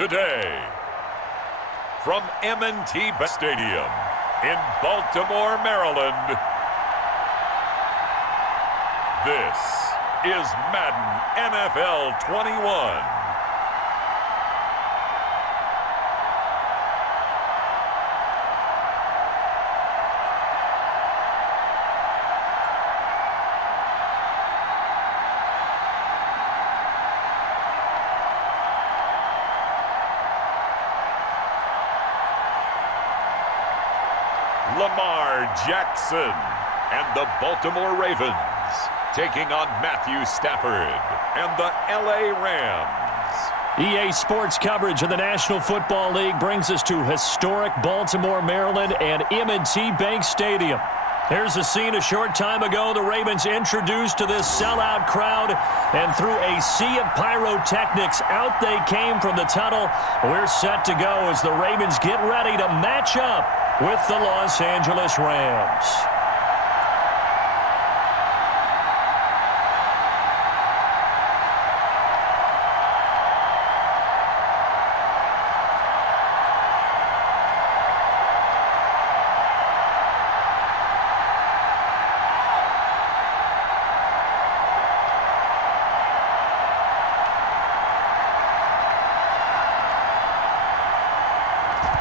today. From M&T Stadium in Baltimore, Maryland, this is Madden NFL 21. Lamar Jackson and the Baltimore Ravens taking on Matthew Stafford and the LA Rams. EA Sports coverage of the National Football League brings us to historic Baltimore, Maryland and M&T Bank Stadium. Here's a scene a short time ago. The Ravens introduced to this sellout crowd, and through a sea of pyrotechnics, out they came from the tunnel. We're set to go as the Ravens get ready to match up with the Los Angeles Rams.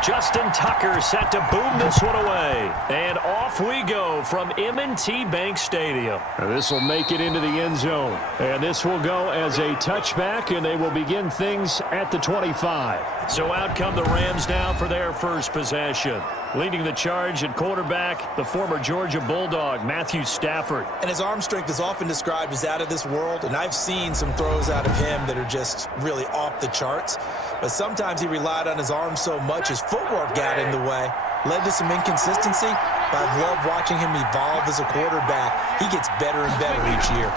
Justin Tucker set to boom this one away. And off we go from M&T Bank Stadium. This will make it into the end zone. And this will go as a touchback, and they will begin things at the 25. So out come the Rams now for their first possession. Leading the charge at quarterback, the former Georgia Bulldog, Matthew Stafford. And his arm strength is often described as out of this world, and I've seen some throws out of him that are just really off the charts. But sometimes he relied on his arm so much, his footwork got in the way, led to some inconsistency. But I've loved watching him evolve as a quarterback. He gets better and better each year.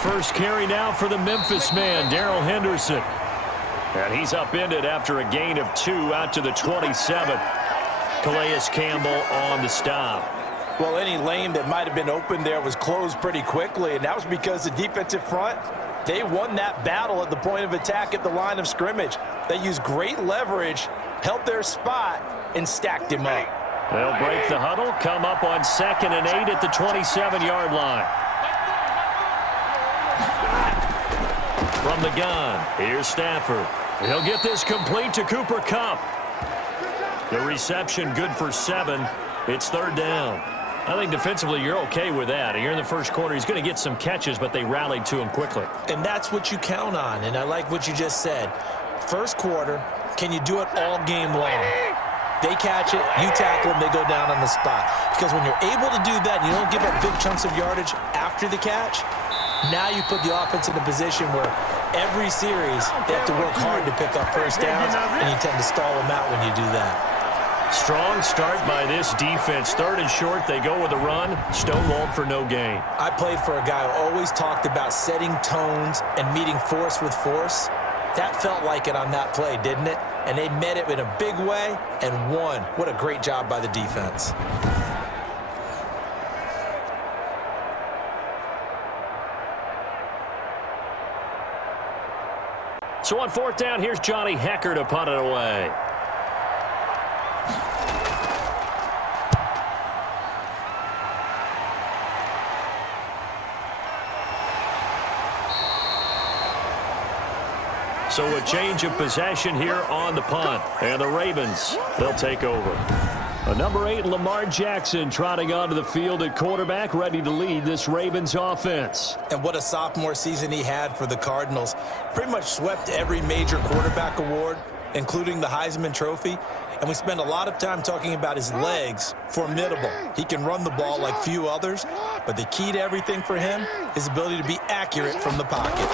First carry now for the Memphis man, Darrell Henderson. And he's upended after a gain of 2 out to the 27. Calais Campbell on the stop. Well, any lane that might have been open there was closed pretty quickly, and that was because the defensive front, they won that battle at the point of attack at the line of scrimmage. They used great leverage, held their spot, and stacked him up. They'll break the huddle, come up on 2nd and 8 at the 27-yard line. From the gun, here's Stafford. He'll get this complete to Cooper Kupp. The reception good for 7. It's 3rd down. I think defensively you're okay with that. Here in the first quarter, he's going to get some catches, but they rallied to him quickly. And that's what you count on, and I like what you just said. First quarter, can you do it all game long? They catch it, you tackle them, they go down on the spot. Because when you're able to do that, and you don't give up big chunks of yardage after the catch, now you put the offense in a position where every series they have to work hard to pick up first downs, and you tend to stall them out when you do that. Strong start by this defense. 3rd and short, they go with a run. Stonewalled for no gain. I played for a guy who always talked about setting tones and meeting force with force. That felt like it on that play, didn't it? And they met it in a big way and won. What a great job by the defense. So on 4th down, here's Johnny Hecker to punt it away. So a change of possession here on the punt. And the Ravens, they'll take over. Number 8, Lamar Jackson, trotting onto the field at quarterback, ready to lead this Ravens offense. And what a sophomore season he had for the Cardinals. Pretty much swept every major quarterback award, including the Heisman Trophy. And we spend a lot of time talking about his legs. Formidable. He can run the ball like few others, but the key to everything for him is ability to be accurate from the pocket.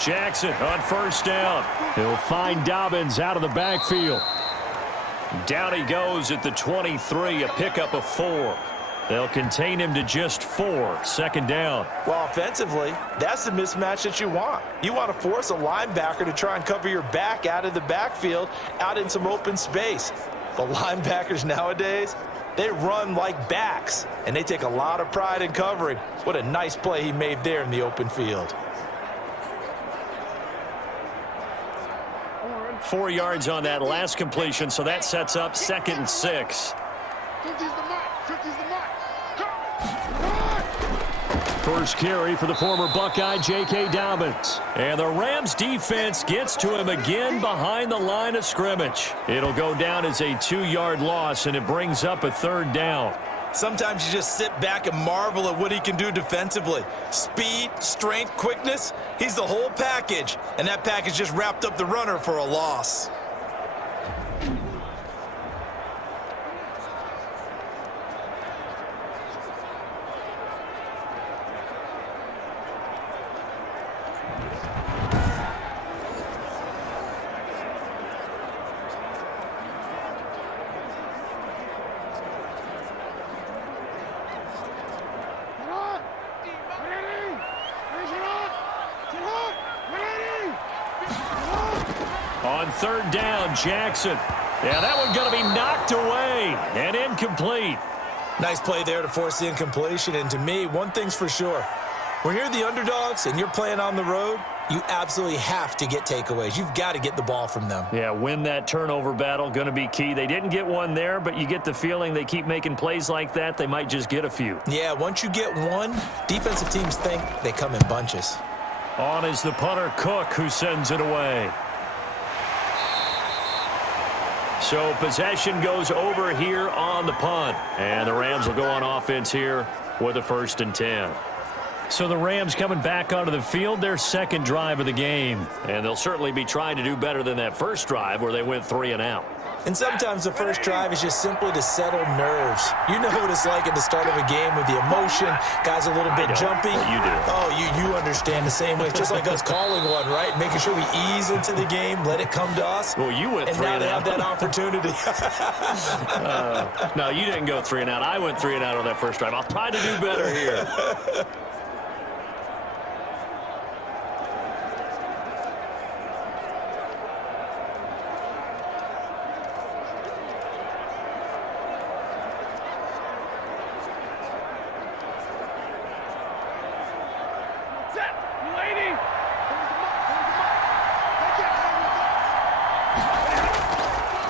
Jackson on 1st down. He'll find Dobbins out of the backfield. Down he goes at the 23, a pickup of 4. They'll contain him to just 4, 2nd down. Well, offensively, that's the mismatch that you want. You want to force a linebacker to try and cover your back out of the backfield, out in some open space. The linebackers nowadays, they run like backs, and they take a lot of pride in covering. What a nice play he made there in the open field. 4 yards on that last completion, so that sets up 2nd and 6. First carry for the former Buckeye, J.K. Dobbins. And the Rams defense gets to him again behind the line of scrimmage. It'll go down as a 2-yard loss, and it brings up a 3rd down. Sometimes you just sit back and marvel at what he can do defensively. Speed, strength, quickness, he's the whole package. And that package just wrapped up the runner for a loss. On 3rd down, Jackson. Yeah, that one going to be knocked away and incomplete. Nice play there to force the incompletion. And to me, one thing's for sure. When you're the underdogs and you're playing on the road, you absolutely have to get takeaways. You've got to get the ball from them. Yeah, win that turnover battle, going to be key. They didn't get one there, but you get the feeling they keep making plays like that, they might just get a few. Yeah, once you get one, defensive teams think they come in bunches. On is the punter, Cook, who sends it away. So possession goes over here on the punt. And the Rams will go on offense here with a 1st and 10. So the Rams coming back onto the field, their 2nd drive of the game. And they'll certainly be trying to do better than that first drive where they went 3 and out. And sometimes the first drive is just simply to settle nerves. You know what it's like at the start of a game with the emotion. Guys a little bit jumpy. You do. Oh, you understand the same way. It's just like us calling one, right? Making sure we ease into the game, let it come to us. Well, you went 3 and out. And now they have that opportunity. No, you didn't go 3 and out. I went 3 and out on that first drive. I'll try to do better here.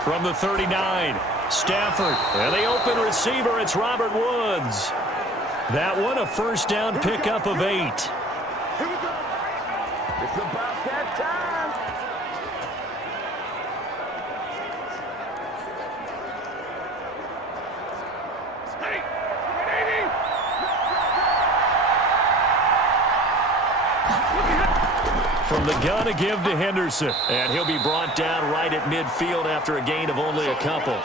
From the 39, Stafford. And the open receiver, it's Robert Woods. That one, a 1st down pickup of 8. Here we go. It's about that time. From the gun to give to Henderson. And he'll be brought down right at midfield after a gain of only a couple.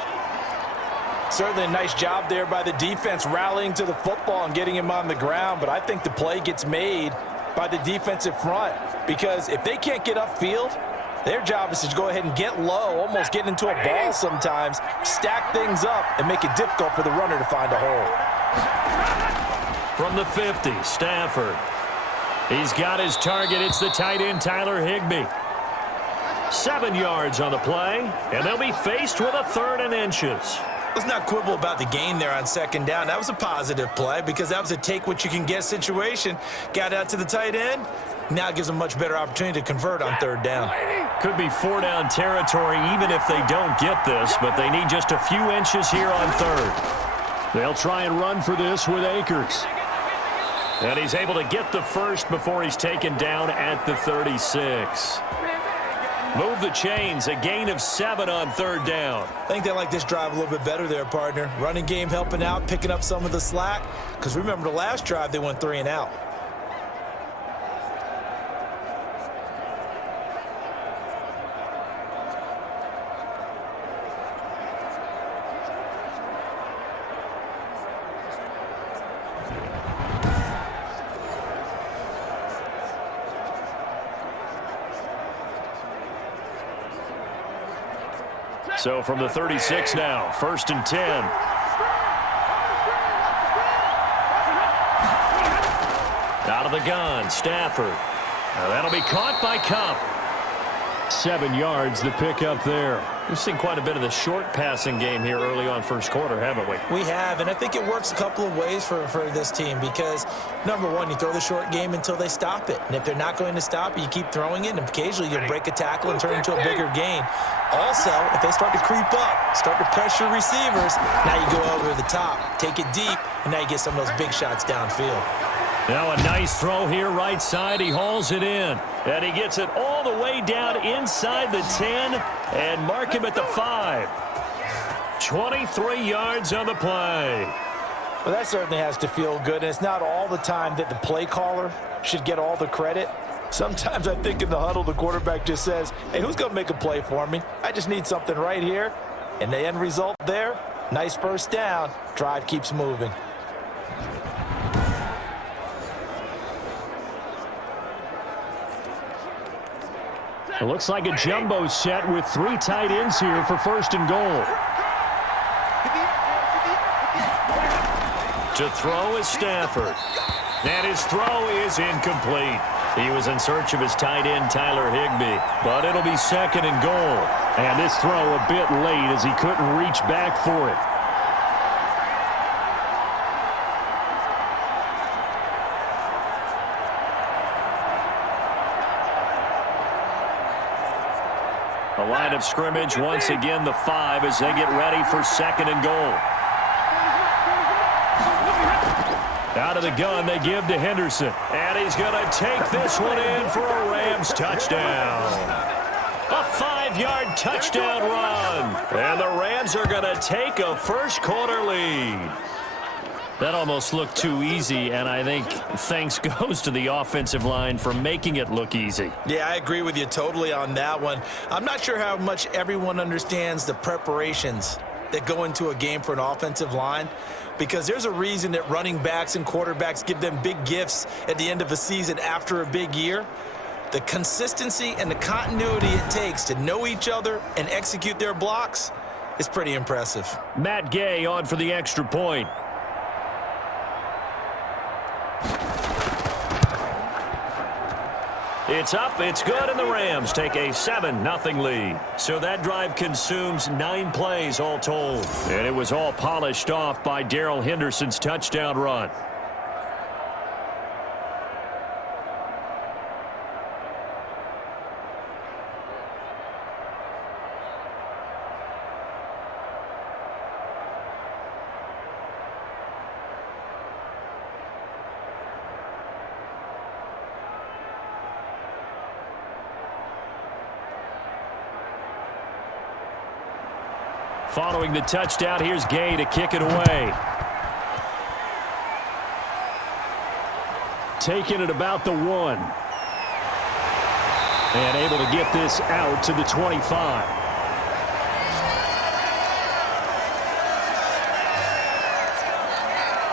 Certainly a nice job there by the defense rallying to the football and getting him on the ground. But I think the play gets made by the defensive front. Because if they can't get upfield, their job is to go ahead and get low, almost get into a ball sometimes, stack things up, and make it difficult for the runner to find a hole. From the 50, Stafford. He's got his target. It's the tight end, Tyler Higbee. 7 yards on the play, and they'll be faced with a 3rd and inches. Let's not quibble about the gain there on 2nd down. That was a positive play because that was a take-what-you-can-get situation. Got out to the tight end. Now it gives them a much better opportunity to convert on 3rd down. Could be 4-down territory even if they don't get this, but they need just a few inches here on 3rd. They'll try and run for this with Akers. And he's able to get the 1st before he's taken down at the 36. Move the chains, a gain of 7 on 3rd down. I think they like this drive a little bit better there, partner. Running game helping out, picking up some of the slack. Because remember the last drive, they went 3 and out. So from the 36 now, 1st and 10. Out of the gun, Stafford. Now that'll be caught by Cup. 7 yards the pick up there. We've seen quite a bit of the short passing game here early on first quarter, haven't we? We have, and I think it works a couple of ways for this team because, number one, you throw the short game until they stop it. And if they're not going to stop it, you keep throwing it, and occasionally you'll break a tackle and turn it into a bigger gain. Also, if they start to creep up, start to pressure receivers, now you go over the top, take it deep, and now you get some of those big shots downfield. Now a nice throw here right side. He hauls it in. And he gets it all the way down inside the 10 and mark him at the 5. 23 yards on the play. Well, that certainly has to feel good. And it's not all the time that the play caller should get all the credit. Sometimes I think in the huddle, the quarterback just says, hey, who's going to make a play for me? I just need something right here. And the end result there, nice first down. Drive keeps moving. It looks like a jumbo set with 3 tight ends here for first and goal. To throw is Stafford. And his throw is incomplete. He was in search of his tight end, Tyler Higbee. But it'll be second and goal. And this throw a bit late as he couldn't reach back for it. The line of scrimmage, once again, the 5 as they get ready for second and goal. Out of the gun, they give to Henderson. And he's going to take this one in for a Rams touchdown. A 5-yard touchdown run. And the Rams are going to take a first quarter lead. That almost looked too easy, and I think thanks goes to the offensive line for making it look easy. Yeah, I agree with you totally on that one. I'm not sure how much everyone understands the preparations that go into a game for an offensive line, because there's a reason that running backs and quarterbacks give them big gifts at the end of a season after a big year. The consistency and the continuity it takes to know each other and execute their blocks is pretty impressive. Matt Gay on for the extra point. It's up, it's good, and the Rams take a 7-0 lead. So that drive consumes 9 plays all told. And it was all polished off by Darrell Henderson's touchdown run. Following the touchdown, here's Gay to kick it away. Taking it about the 1. And able to get this out to the 25.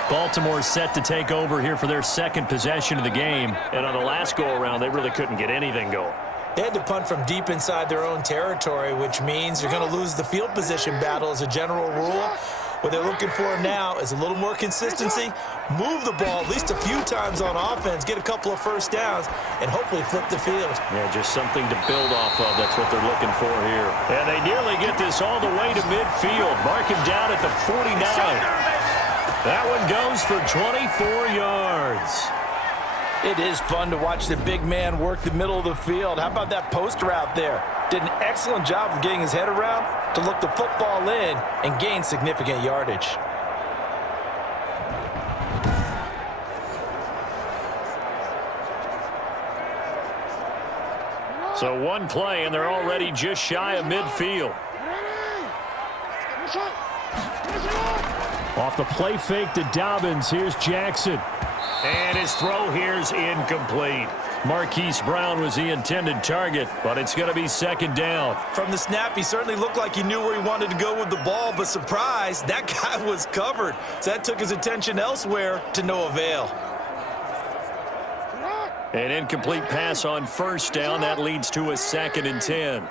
Baltimore set to take over here for their second possession of the game. And on the last go-around, they really couldn't get anything going. They had to punt from deep inside their own territory, which means you're going to lose the field position battle as a general rule. What they're looking for now is a little more consistency, move the ball at least a few times on offense, get a couple of first downs, and hopefully flip the field. Yeah, just something to build off of. That's what they're looking for here. And they nearly get this all the way to midfield. Mark him down at the 49. That one goes for 24 yards. It is fun to watch the big man work the middle of the field. How about that post route there? Did an excellent job of getting his head around to look the football in and gain significant yardage. So one play, and they're already just shy of midfield. Off the play fake to Dobbins, here's Jackson. And his throw here's incomplete. Marquise Brown was the intended target, but it's going to be second down. From the snap, he certainly looked like he knew where he wanted to go with the ball, but surprise, that guy was covered. So that took his attention elsewhere to no avail. An incomplete pass on first down. That leads to a 2nd and 10.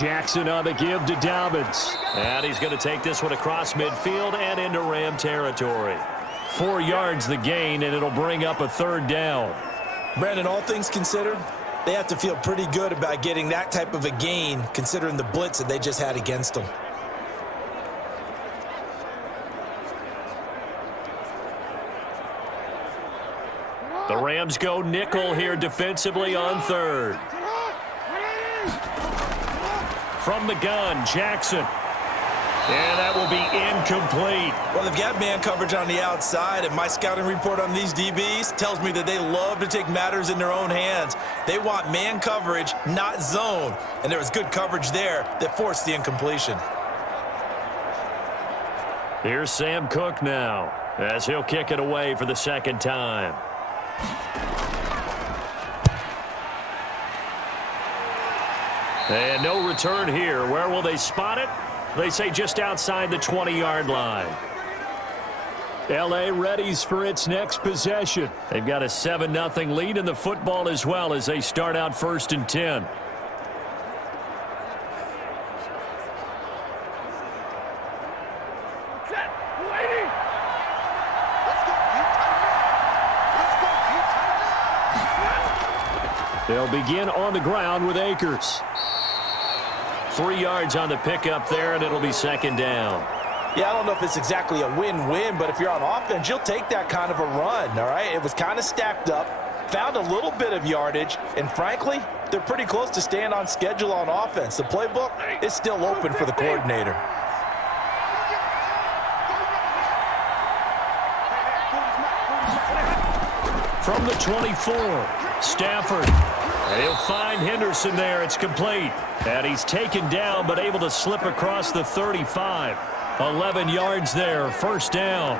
Jackson on the give to Dobbins. And he's going to take this one across midfield and into Ram territory. 4 yards the gain, and it'll bring up a 3rd down. Brandon, all things considered, they have to feel pretty good about getting that type of a gain considering the blitz that they just had against them. The Rams go nickel here defensively on third. From the gun, Jackson. And that will be incomplete. Well, they've got man coverage on the outside, and my scouting report on these DBs tells me that they love to take matters in their own hands. They want man coverage, not zone. And there was good coverage there that forced the incompletion. Here's Sam Cook now, as he'll kick it away for the second time. And no return here. Where will they spot it? They say just outside the 20-yard line. L.A. readies for its next possession. They've got a 7-0 lead in the football as well as they start out 1st and 10. They'll begin on the ground with Akers. 3 yards on the pickup there, and it'll be second down. Yeah, I don't know if it's exactly a win-win, but if you're on offense, you'll take that kind of a run, all right? It was kind of stacked up, found a little bit of yardage, and frankly, they're pretty close to staying on schedule on offense. The playbook is still open for the coordinator. From the 24, Stafford. And he'll find Henderson there. It's complete. And he's taken down but able to slip across the 35. 11 yards there, first down.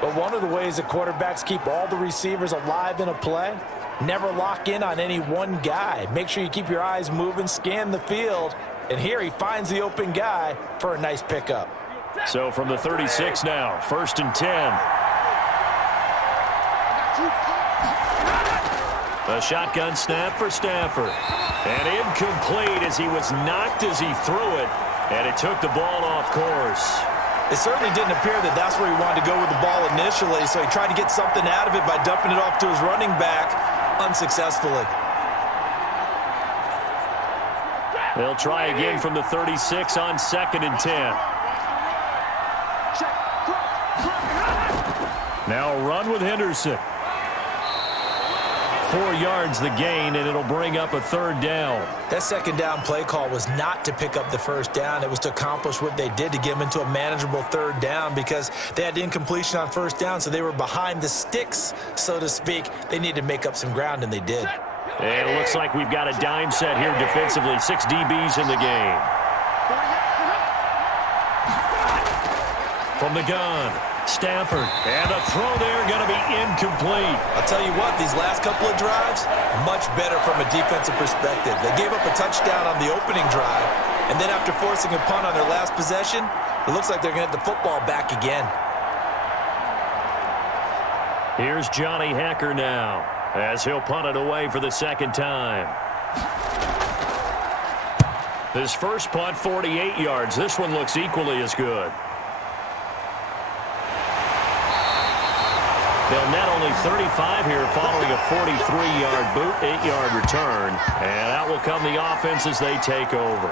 But one of the ways that quarterbacks keep all the receivers alive in a play, never lock in on any one guy. Make sure you keep your eyes moving, scan the field. And here he finds the open guy for a nice pickup. So from the 36 now, 1st and 10. A shotgun snap for Stafford. And incomplete as he was knocked as he threw it. And it took the ball off course. It certainly didn't appear that that's where he wanted to go with the ball initially, so he tried to get something out of it by dumping it off to his running back unsuccessfully. They'll try again from the 36 on 2nd and 10. Now a run with Henderson. 4 yards the gain, and it'll bring up a 3rd down. That second down play call was not to pick up the first down. It was to accomplish what they did to get them into a manageable 3rd down because they had incompletion on 1st down, so they were behind the sticks, so to speak. They needed to make up some ground, and they did. And it looks like we've got a dime set here defensively. 6 DBs in the game. From the gun, Stafford. And the throw there going to be incomplete. I'll tell you what, these last couple of drives, much better from a defensive perspective. They gave up a touchdown on the opening drive, and then after forcing a punt on their last possession, it looks like they're going to get the football back again. Here's Johnny Hacker now, as he'll punt it away for the 2nd time. His first punt, 48 yards. This one looks equally as good. They'll net only 35 here following a 43-yard boot, 8-yard return. And out will come the offense as they take over.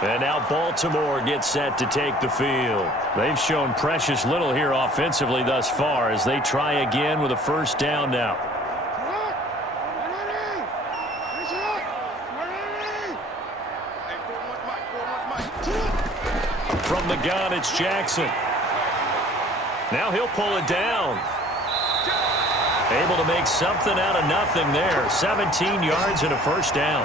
And now Baltimore gets set to take the field. They've shown precious little here offensively thus far as they try again with a 1st down now. From the gun, it's Jackson. Now he'll pull it down. Able to make something out of nothing there. 17 yards and a 1st down.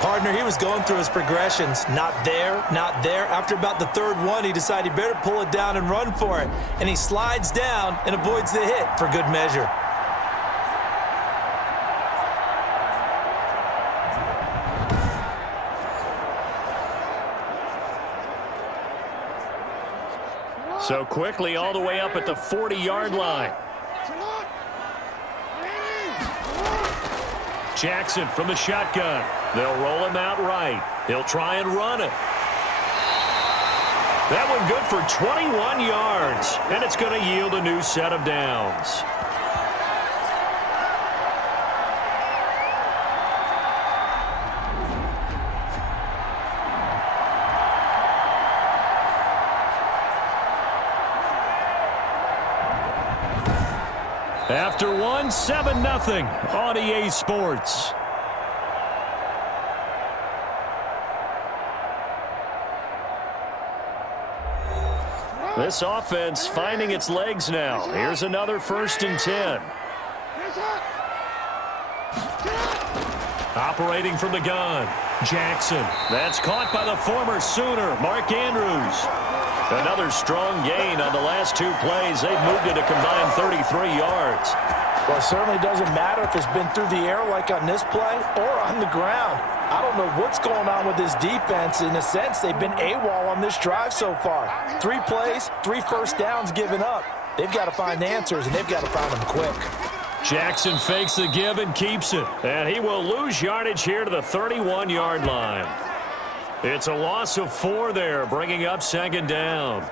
Partner, he was going through his progressions. Not there, not there. After about the 3rd one, he decided he better pull it down and run for it. And he slides down and avoids the hit for good measure. So quickly all the way up at the 40-yard line. Jackson from the shotgun. They'll roll him out right. He'll try and run it. That one good for 21 yards, and it's going to yield a new set of downs. After one, 7-0 on EA Sports. This offense finding its legs now. Here's another 1st and 10. Operating from the gun, Jackson. That's caught by the former Sooner, Mark Andrews. Another strong gain on the last 2 plays. They've moved it a combined 33 yards. Well, it certainly doesn't matter if it's been through the air like on this play or on the ground. I don't know what's going on with this defense. In a sense, they've been AWOL on this drive so far. 3 plays, 3 first downs given up. They've got to find answers, and they've got to find them quick. Jackson fakes the give and keeps it. And he will lose yardage here to the 31-yard line. It's a loss of 4 there, bringing up 2nd down.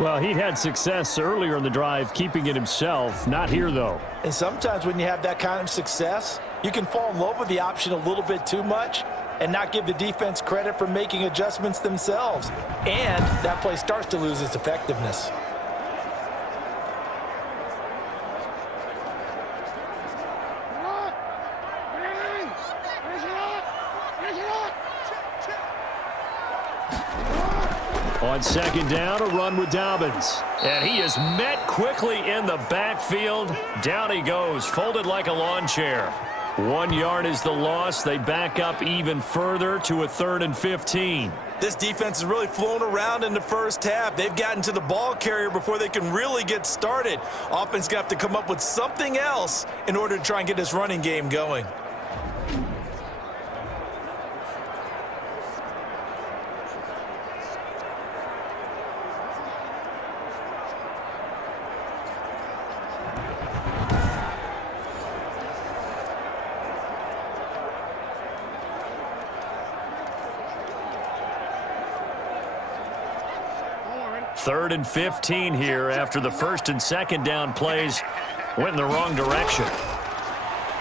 Well, he'd had success earlier in the drive keeping it himself. Not here, though. And sometimes when you have that kind of success, you can fall in love with the option a little bit too much and not give the defense credit for making adjustments themselves. And that play starts to lose its effectiveness. On 2nd down, a run with Dobbins. And he is met quickly in the backfield. Down he goes, folded like a lawn chair. 1 yard is the loss. They back up even further to a 3rd and 15. This defense has really flown around in the first half. They've gotten to the ball carrier before they can really get started. Offense got to come up with something else in order to try and get this running game going. Third and 15 here after the 1st and 2nd down plays went in the wrong direction.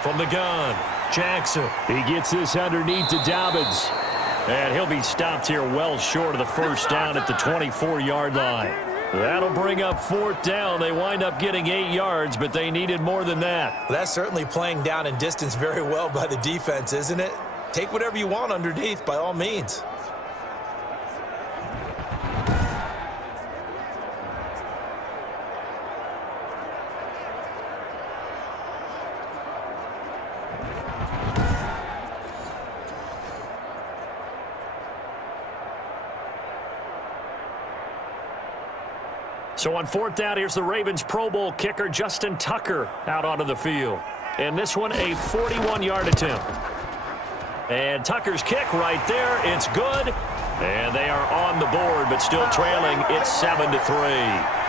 From the gun, Jackson. He gets this underneath to Dobbins. And he'll be stopped here well short of the 1st down at the 24-yard line. That'll bring up 4th down. They wind up getting 8 yards, but they needed more than that. Well, that's certainly playing down in distance very well by the defense, isn't it? Take whatever you want underneath by all means. So on 4th down, here's the Ravens Pro Bowl kicker Justin Tucker out onto the field. And this one, a 41-yard attempt. And Tucker's kick right there. It's good. And they are on the board, but still trailing. It's 7-3.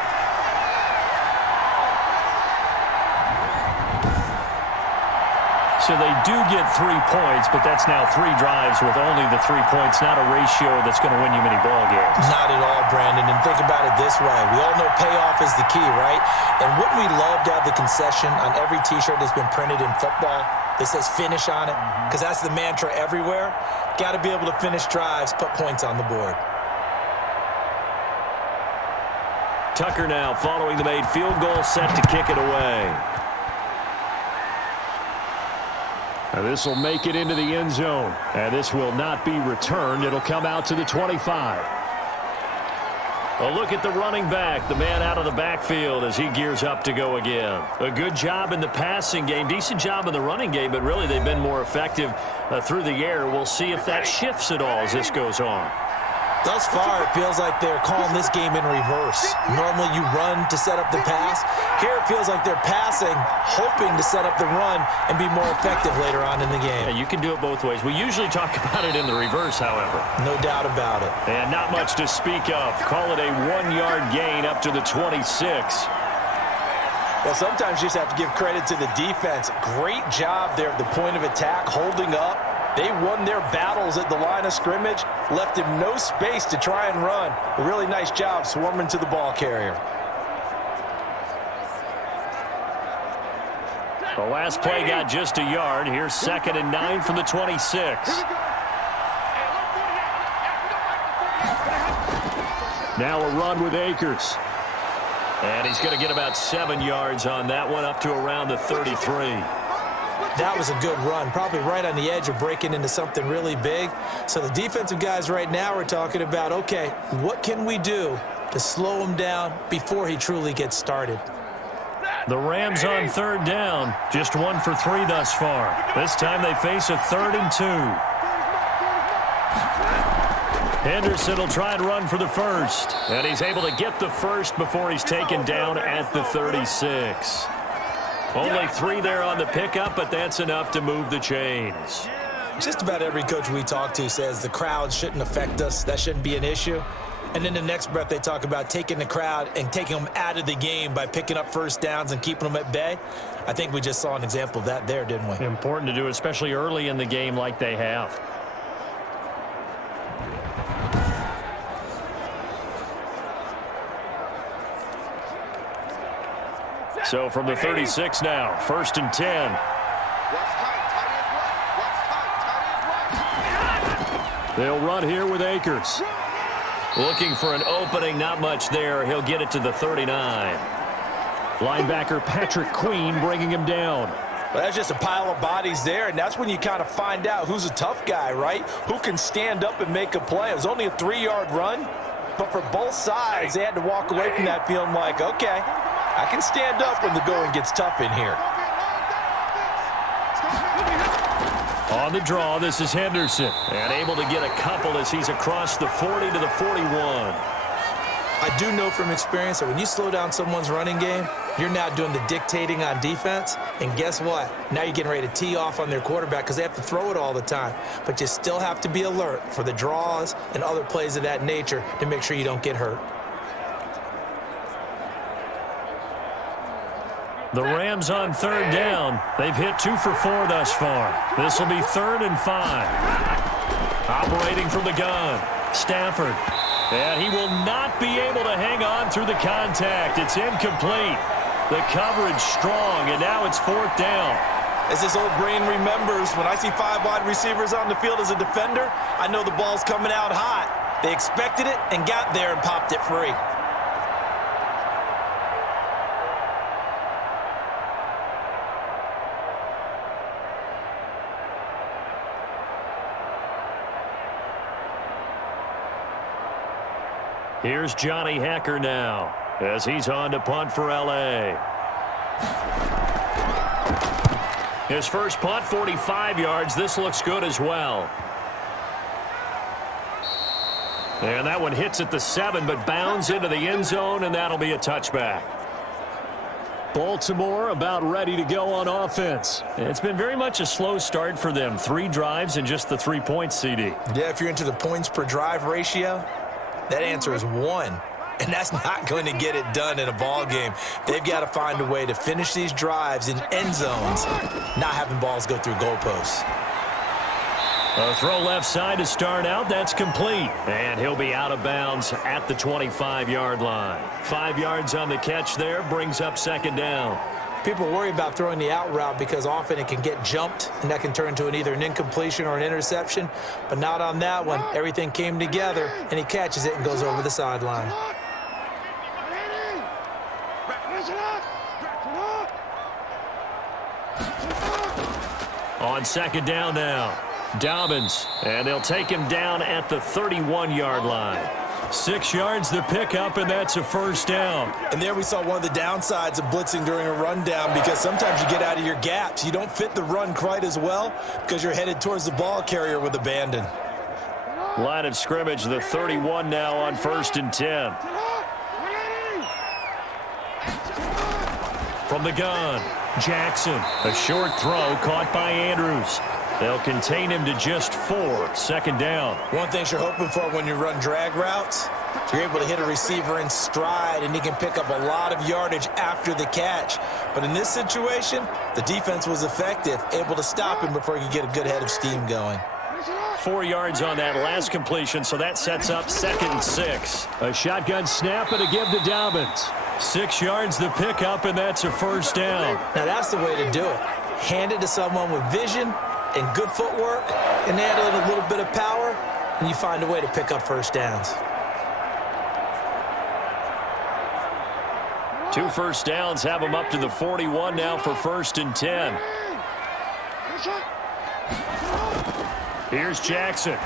So they do get 3 points, but that's now 3 drives with only the 3 points. Not a ratio that's going to win you many ball games. Not at all, Brandon. And think about it this way. We all know payoff is the key, right? And wouldn't we love to have the concession on every T-shirt that's been printed in football that says finish on it? Because that's the mantra everywhere. Got to be able to finish drives, put points on the board. Tucker now following the made field goal, set to kick it away. This will make it into the end zone. And this will not be returned. It'll come out to the 25. A look at the running back, the man out of the backfield as he gears up to go again. A good job in the passing game, decent job in the running game, but really they've been more effective through the air. We'll see if that shifts at all as this goes on. Thus far, it feels like they're calling this game in reverse. Normally you run to set up the pass. Here it feels like they're passing, hoping to set up the run and be more effective later on in the game. Yeah, you can do it both ways. We usually talk about it in the reverse, however. No doubt about it. And not much to speak of. Call it a 1-yard gain up to the 26. Well, sometimes you just have to give credit to the defense. Great job there at the point of attack, holding up. They won their battles at the line of scrimmage, left him no space to try and run. A really nice job swarming to the ball carrier. The last play got just a yard. Here's 2nd and 9 from the 26. Now a run with Akers. And he's going to get about 7 yards on that one, up to around the 33. That was a good run, probably right on the edge of breaking into something really big. So the defensive guys right now are talking about, okay, what can we do to slow him down before he truly gets started? The Rams on third down, just 1 for 3 thus far. This time they face a 3rd and 2. Henderson will try and run for the first, and he's able to get the first before he's taken down at the 36. Only 3 there on the pickup, but that's enough to move the chains. Just about every coach we talk to says the crowd shouldn't affect us. That shouldn't be an issue. And then the next breath they talk about taking the crowd and taking them out of the game by picking up first downs and keeping them at bay. I think we just saw an example of that there, didn't we? Important to do, especially early in the game like they have. So from the 36 now, 1st and 10. They'll run here with Akers. Looking for an opening, not much there. He'll get it to the 39. Linebacker Patrick Queen bringing him down. Well, that's just a pile of bodies there, and that's when you kind of find out who's a tough guy, right? Who can stand up and make a play. It was only a 3-yard run, but for both sides, they had to walk away from that feeling like, okay, I can stand up when the going gets tough in here. On the draw, this is Henderson, and able to get a couple as he's across the 40 to the 41. I do know from experience that when you slow down someone's running game, you're now doing the dictating on defense, and guess what? Now you're getting ready to tee off on their quarterback because they have to throw it all the time. But you still have to be alert for the draws and other plays of that nature to make sure you don't get hurt. The Rams on third down. They've hit 2 for 4 thus far. This will be 3rd and 5. Operating from the gun, Stafford. And he will not be able to hang on through the contact. It's incomplete. The coverage strong, and now it's 4th down. As this old brain remembers, when I see 5 wide receivers on the field as a defender, I know the ball's coming out hot. They expected it and got there and popped it free. Here's Johnny Hacker now as he's on to punt for L.A. His first punt, 45 yards. This looks good as well. And that one hits at the 7, but bounds into the end zone, and that'll be a touchback. Baltimore about ready to go on offense. It's been very much a slow start for them. 3 drives and just the 3 points, CD. Yeah, if you're into the points per drive ratio, that answer is 1. And that's not going to get it done in a ball game. They've got to find a way to finish these drives in end zones, not having balls go through goalposts. A throw left side to start out. That's complete. And he'll be out of bounds at the 25-yard line. 5 yards on the catch there. Brings up 2nd down. People worry about throwing the out route because often it can get jumped, and that can turn into either an incompletion or an interception. But not on that one. Everything came together, and he catches it and goes over the sideline. On 2nd down now, Dobbins, and they'll take him down at the 31-yard line. 6 yards the pickup, and that's a 1st down. And there we saw one of the downsides of blitzing during a rundown, because sometimes you get out of your gaps. You don't fit the run quite as well because you're headed towards the ball carrier with abandon. Line of scrimmage, the 31 now on 1st and 10. From the gun, Jackson. A short throw caught by Andrews. They'll contain him to just 4. 2nd down. One thing you're hoping for when you run drag routes, you're able to hit a receiver in stride, and he can pick up a lot of yardage after the catch. But in this situation, the defense was effective, able to stop him before he could get a good head of steam going. 4 yards on that last completion, so that sets up 2nd and 6. A shotgun snap and a give to Dobbins. 6 yards the pickup, and that's a 1st down. Now that's the way to do it. Hand it to someone with vision and good footwork, and add a little bit of power, and you find a way to pick up 1st downs. 2 first downs have him up to the 41 now for 1st and 10. Here's Jackson.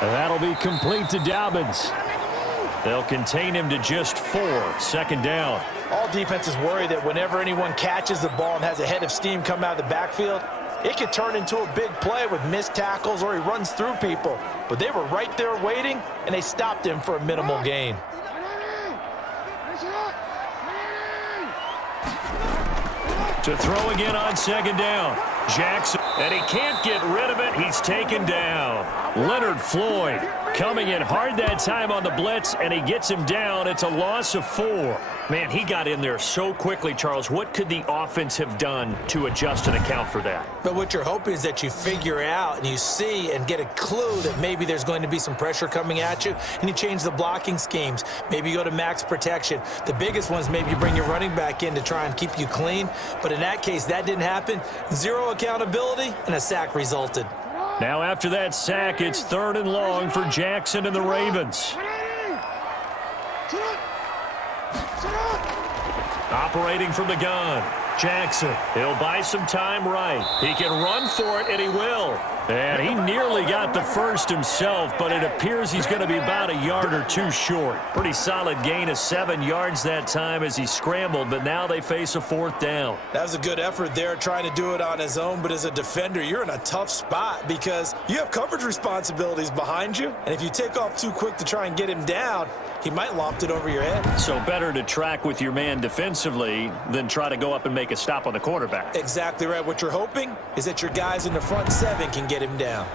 That'll be complete to Dobbins. They'll contain him to just 4. 2nd down. All defenses worry that whenever anyone catches the ball and has a head of steam come out of the backfield, it could turn into a big play with missed tackles or he runs through people. But they were right there waiting, and they stopped him for a minimal gain. To throw again on 2nd down. Jackson, and he can't get rid of it. He's taken down. Leonard Floyd coming in hard that time on the blitz, and he gets him down. It's a loss of 4. Man, he got in there so quickly, Charles. What could the offense have done to adjust and account for that? But what you're hoping is that you figure out and you see and get a clue that maybe there's going to be some pressure coming at you, and you change the blocking schemes. Maybe you go to max protection. The biggest ones, maybe you bring your running back in to try and keep you clean. But in that case, that didn't happen. 0 accountability, and a sack resulted. Now after that sack, it's 3rd and long for Jackson and the Ravens. Operating from the gun. Jackson, he'll buy some time right. He can run for it, and he will. And he nearly got the first himself, but it appears he's going to be about a yard or 2 short. Pretty solid gain of 7 yards that time as he scrambled, but now they face a 4th down. That was a good effort there, trying to do it on his own, but as a defender, you're in a tough spot because you have coverage responsibilities behind you, and if you take off too quick to try and get him down, he might loft it over your head. So better to track with your man defensively than try to go up and make a stop on the quarterback. Exactly right. What you're hoping is that your guys in the front 7 can get him down.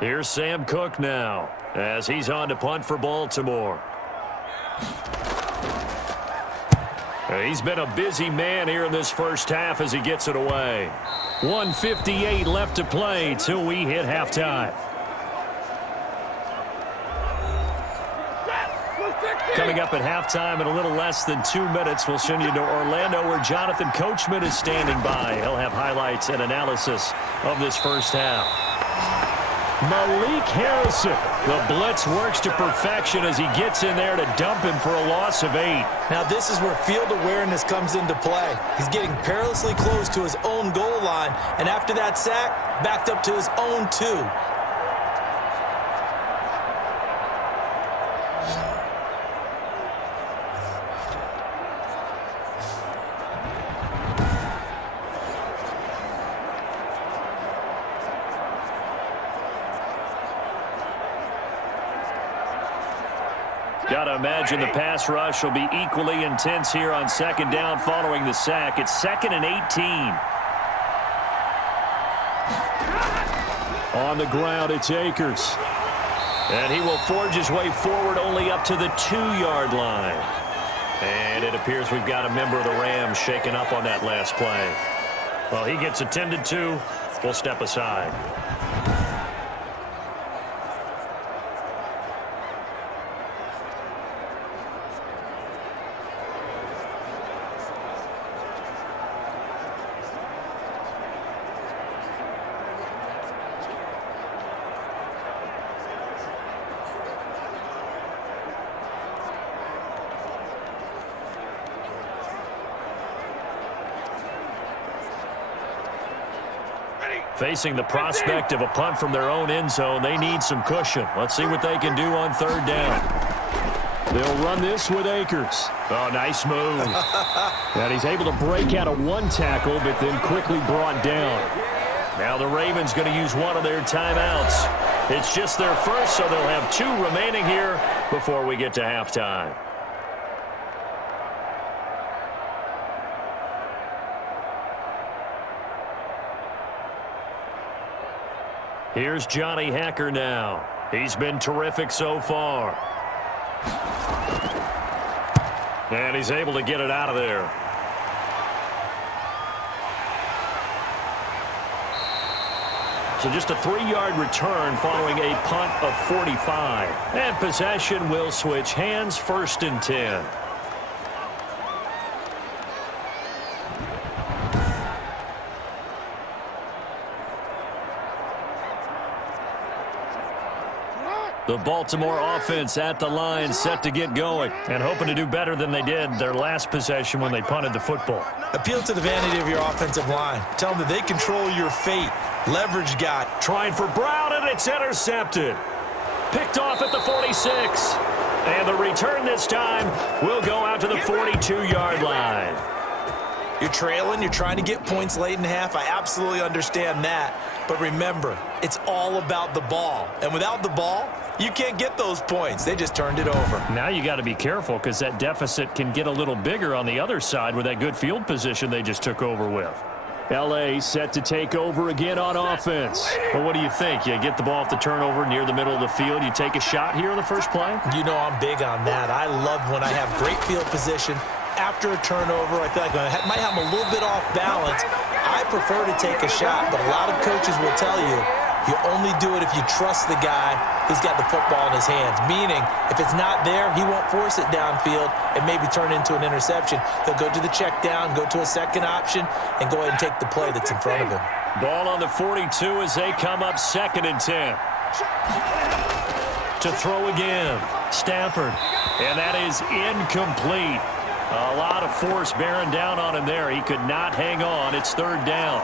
Here's Sam Cook now as he's on to punt for Baltimore. He's been a busy man here in this first half as he gets it away. 1:58 left to play till we hit halftime. Coming up at halftime in a little less than 2 minutes, we'll send you to Orlando where Jonathan Coachman is standing by. He'll have highlights and analysis of this first half. Malik Harrison. The blitz works to perfection as he gets in there to dump him for a loss of 8. Now this is where field awareness comes into play. He's getting perilously close to his own goal line, and after that sack, backed up to his own 2. Got to imagine the pass rush will be equally intense here on 2nd down following the sack. It's 2nd and 18. On the ground, it's Akers. And he will forge his way forward only up to the 2-yard line. And it appears we've got a member of the Rams shaken up on that last play. Well, he gets attended to. We'll step aside. Facing the prospect of a punt from their own end zone, they need some cushion. Let's see what they can do on 3rd down. They'll run this with Akers. Oh, nice move. And he's able to break out of 1 tackle, but then quickly brought down. Now the Ravens going to use one of their timeouts. It's just their first, so they'll have 2 remaining here before we get to halftime. Here's Johnny Hacker now. He's been terrific so far. And he's able to get it out of there. So just a 3-yard return following a punt of 45. And possession will switch hands, 1st and 10. The The Baltimore offense at the line, set to get going, and hoping to do better than they did their last possession when they punted the football. Appeal to the vanity of your offensive line. Tell them that they control your fate. Leverage guy. Trying for Brown, and it's intercepted. Picked off at the 46. And the return this time will go out to the 42-yard line. You're trailing. You're trying to get points late in the half. I absolutely understand that. But remember, it's all about the ball. And without the ball, you can't get those points. They just turned it over. Now you got to be careful because that deficit can get a little bigger on the other side with that good field position they just took over with. L.A. set to take over again on offense. Well, what do you think? You get the ball off the turnover near the middle of the field. You take a shot here on the first play? You know I'm big on that. I love when I have great field position. After a turnover, I feel like I might have them a little bit off balance. I prefer to take a shot, but a lot of coaches will tell you, you only do it if you trust the guy who's got the football in his hands. Meaning, if it's not there, he won't force it downfield and maybe turn it into an interception. He'll go to the check down, go to a second option, and go ahead and take the play that's in front of him. Ball on the 42 as they come up 2nd and 10. To throw again, Stafford. And that is incomplete. A lot of force bearing down on him there. He could not hang on. It's 3rd down.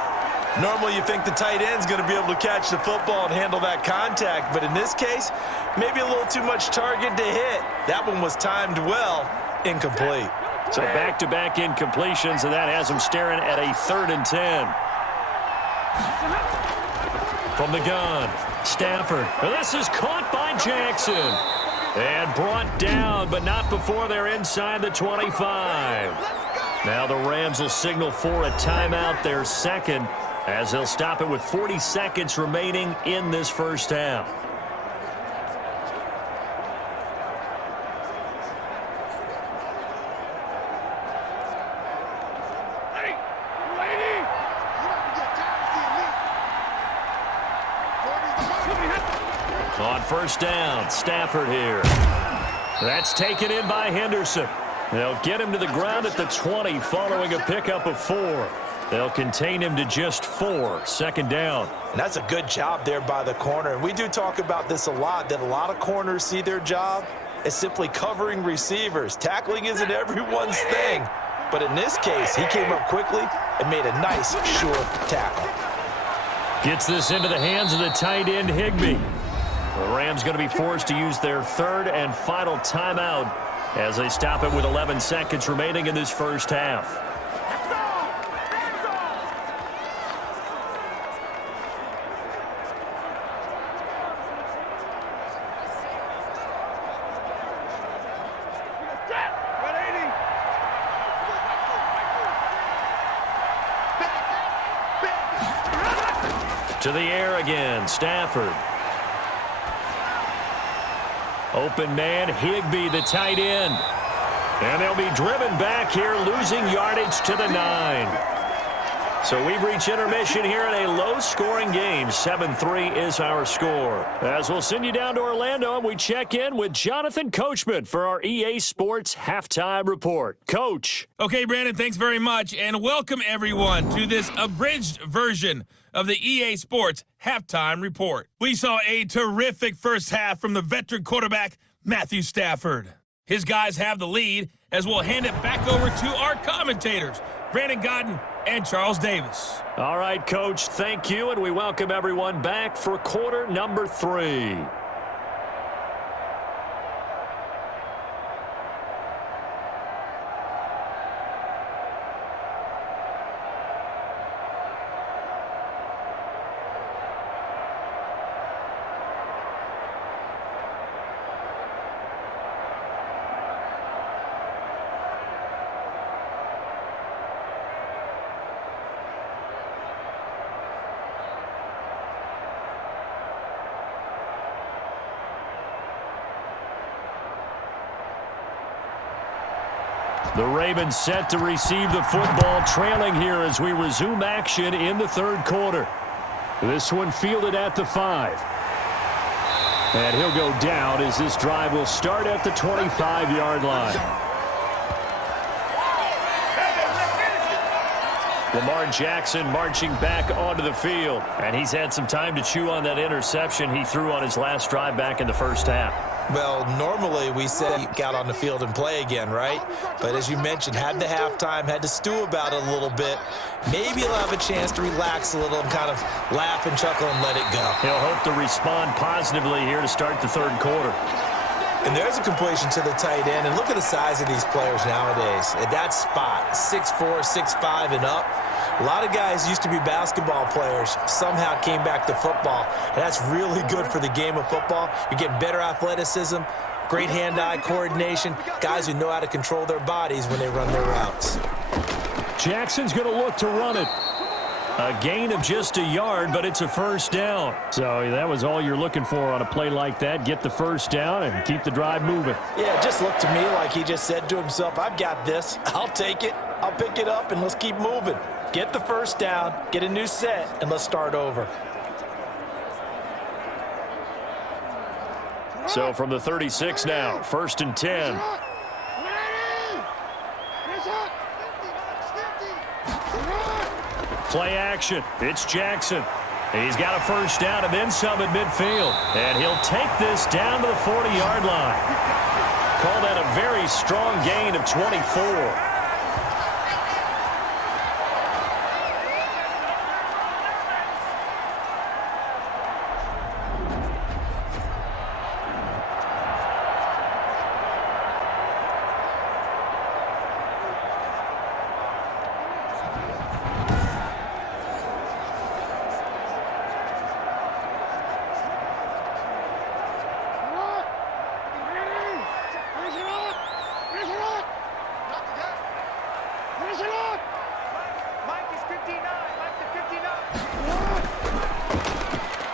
Normally you think the tight end's going to be able to catch the football and handle that contact, but in this case, maybe a little too much target to hit. That one was timed well, incomplete. So back-to-back incompletions, and that has him staring at a 3rd and 10. From the gun, Stafford. This is caught by Jackson. And brought down, but not before they're inside the 25. Now the Rams will signal for a timeout, their second, as they'll stop it with 40 seconds remaining in this first half. On first down, Stafford here. That's taken in by Henderson. They'll get him to the ground at the 20 following a pickup of 4. They'll contain him to just 4. 2nd down. And that's a good job there by the corner. And we do talk about this a lot, that a lot of corners see their job as simply covering receivers. Tackling isn't everyone's thing. But in this case, he came up quickly and made a nice, short tackle. Gets this into the hands of the tight end, Higbee. The Rams going to be forced to use their 3rd and final timeout as they stop it with 11 seconds remaining in this first half. To the air again, Stafford. Open man, Higbee, the tight end. And they'll be driven back here, losing yardage to the 9. So we've reached intermission here in a low-scoring game. 7-3 is our score. As we'll send you down to Orlando, and we check in with Jonathan Coachman for our EA Sports Halftime Report. Coach. Okay, Brandon, thanks very much, and welcome everyone to this abridged version of the EA Sports Halftime Report. We saw a terrific first half from the veteran quarterback, Matthew Stafford. His guys have the lead as we'll hand it back over to our commentators, Brandon Godden and Charles Davis. All right, Coach, thank you, and we welcome everyone back for quarter number 3. The Ravens set to receive the football, trailing here as we resume action in the 3rd quarter. This one fielded at the 5. And he'll go down as this drive will start at the 25-yard line. Lamar Jackson marching back onto the field. And he's had some time to chew on that interception he threw on his last drive back in the first half. Well, normally we say he got on the field and play again, right? But as you mentioned, had the halftime, had to stew about it a little bit. Maybe he'll have a chance to relax a little and kind of laugh and chuckle and let it go. He'll hope to respond positively here to start the third quarter. And there's a completion to the tight end. And look at the size of these players nowadays. At that spot, 6'4", 6'5", and up. A lot of guys used to be basketball players, somehow came back to football. And that's really good for the game of football. You're getting better athleticism, great hand-eye coordination, guys who know how to control their bodies when they run their routes. Jackson's going to look to run it. A gain of just a yard, but it's a first down. So that was all you're looking for on a play like that. Get the first down and keep the drive moving. Yeah, it just looked to me like he just said to himself, I've got this. I'll take it. I'll pick it up, and let's keep moving. Get the first down, get a new set, and let's start over. So from the 36 now, 1st and 10. Play action. It's Jackson. He's got a first down and then some at midfield. And he'll take this down to the 40-yard line. Call that a very strong gain of 24.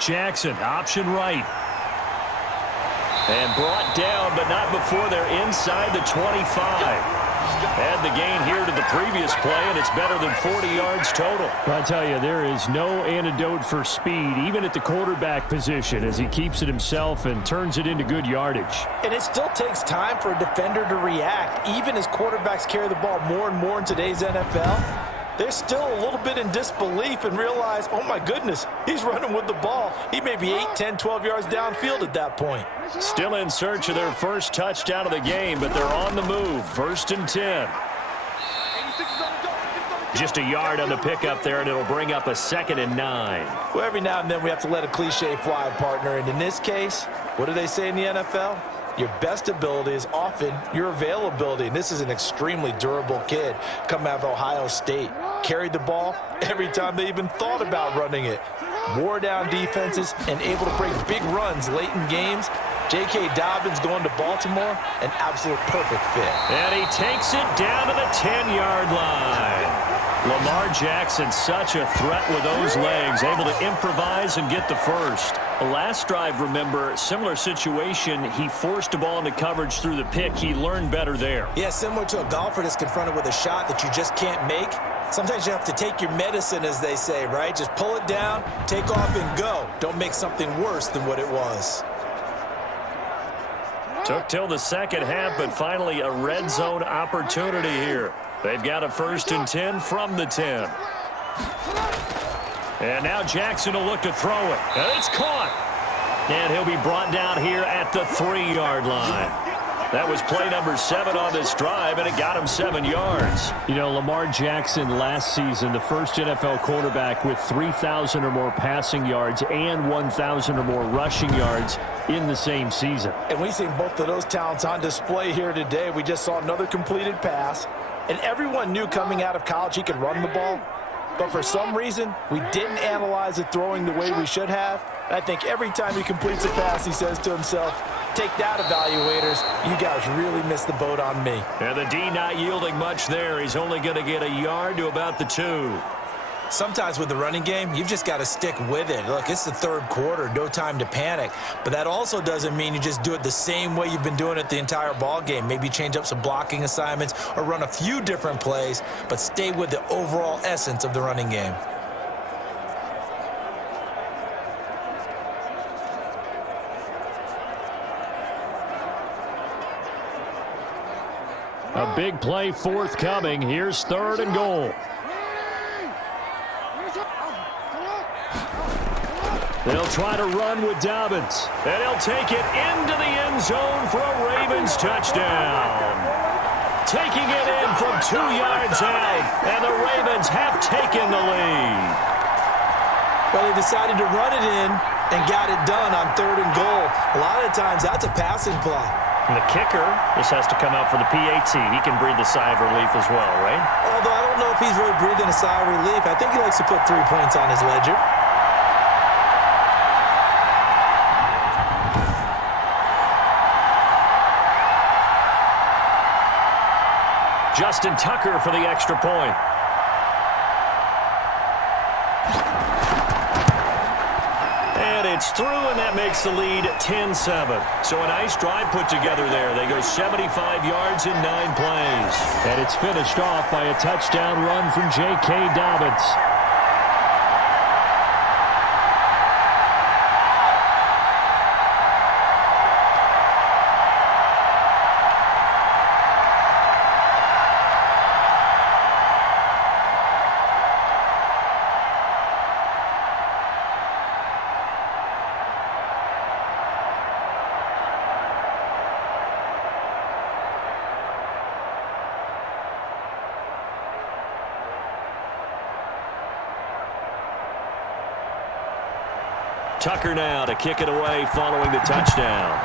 Jackson, option right. And brought down, but not before they're inside the 25. Add the gain here to the previous play, and it's better than 40 yards total. I tell you, there is no antidote for speed, even at the quarterback position, as he keeps it himself and turns it into good yardage. And it still takes time for a defender to react, even as quarterbacks carry the ball more and more in today's NFL. They're still a little bit in disbelief and realize, oh my goodness, he's running with the ball. He may be 8, 10, 12 yards downfield at that point. Still in search of their first touchdown of the game, but they're on the move. 1st and 10. Just a yard on the pickup there, and it'll bring up a 2nd and 9. Well, every now and then we have to let a cliche fly, partner. And in this case, what do they say in the NFL? Your best ability is often your availability. And this is an extremely durable kid coming out of Ohio State. Carried the ball every time they even thought about running it. Wore down defenses and able to break big runs late in games. J.K. Dobbins going to Baltimore, an absolute perfect fit. And he takes it down to the 10-yard line. Lamar Jackson, such a threat with those legs, able to improvise and get the first. The last drive, remember, similar situation. He forced the ball into coverage through the pick. He learned better there. Yeah, similar to a golfer that's confronted with a shot that you just can't make. Sometimes you have to take your medicine, as they say, right? Just pull it down, take off, and go. Don't make something worse than what it was. Took till the second half, but finally a red zone opportunity here. They've got a 1st and 10 from the 10. And now Jackson will look to throw it. And it's caught. And he'll be brought down here at the 3-yard line. That was play number 7 on this drive, and it got him 7 yards. You know, Lamar Jackson last season, the first NFL quarterback with 3,000 or more passing yards and 1,000 or more rushing yards in the same season. And we've seen both of those talents on display here today. We just saw another completed pass. And everyone knew coming out of college he could run the ball. But for some reason, we didn't analyze it throwing the way we should have. And I think every time he completes a pass, he says to himself, take that, evaluators. You guys really missed the boat on me. And the D not yielding much there. He's only going to get a yard to about the 2. Sometimes with the running game, you've just got to stick with it. Look, it's the third quarter, no time to panic. But that also doesn't mean you just do it the same way you've been doing it the entire ball game. Maybe change up some blocking assignments or run a few different plays, but stay with the overall essence of the running game. A big play forthcoming. Here's 3rd and goal. They'll try to run with Dobbins. And he'll take it into the end zone for a Ravens touchdown. Taking it in from 2 yards out, and the Ravens have taken the lead. Well, they decided to run it in and got it done on 3rd and goal. A lot of the times, that's a passing play. And the kicker just has to come out for the PAT. He can breathe a sigh of relief as well, right? Although I don't know if he's really breathing a sigh of relief. I think he likes to put 3 points on his ledger. Justin Tucker for the extra point. And it's through, and that makes the lead 10-7. So a nice drive put together there. They go 75 yards in 9 plays. And it's finished off by a touchdown run from J.K. Dobbins. Tucker now to kick it away following the touchdown.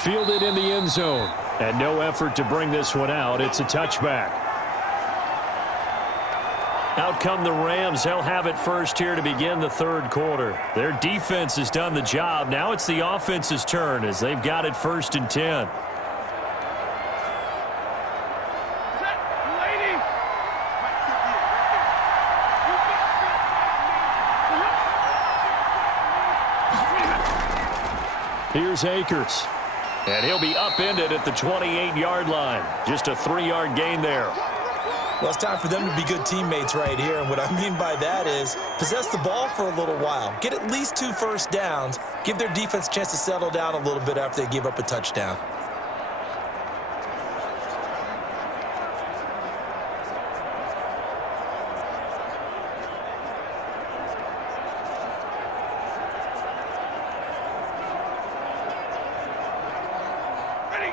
Fielded in the end zone. And no effort to bring this one out. It's a touchback. Out come the Rams. They'll have it first here to begin the 3rd quarter. Their defense has done the job. Now it's the offense's turn as they've got it 1st and 10. Here's Akers. And he'll be upended at the 28-yard line. Just a 3-yard gain there. Well, it's time for them to be good teammates right here. And what I mean by that is possess the ball for a little while. Get at least 2 first downs. Give their defense a chance to settle down a little bit after they give up a touchdown.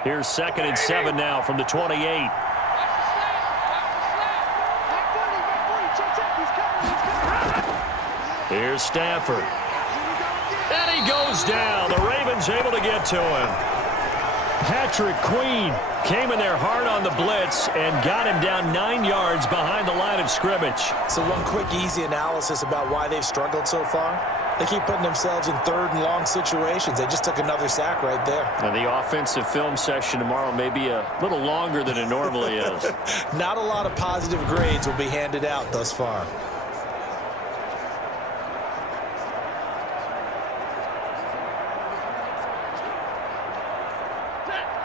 Here's 2nd and 7 now from the 28. Here's Stafford. And he goes down. The Ravens able to get to him. Patrick Queen came in there hard on the blitz and got him down 9 yards behind the line of scrimmage. So one quick, easy analysis about why they've struggled so far. They keep putting themselves in 3rd and long situations. They just took another sack right there. And the offensive film session tomorrow may be a little longer than it normally is. Not a lot of positive grades will be handed out thus far.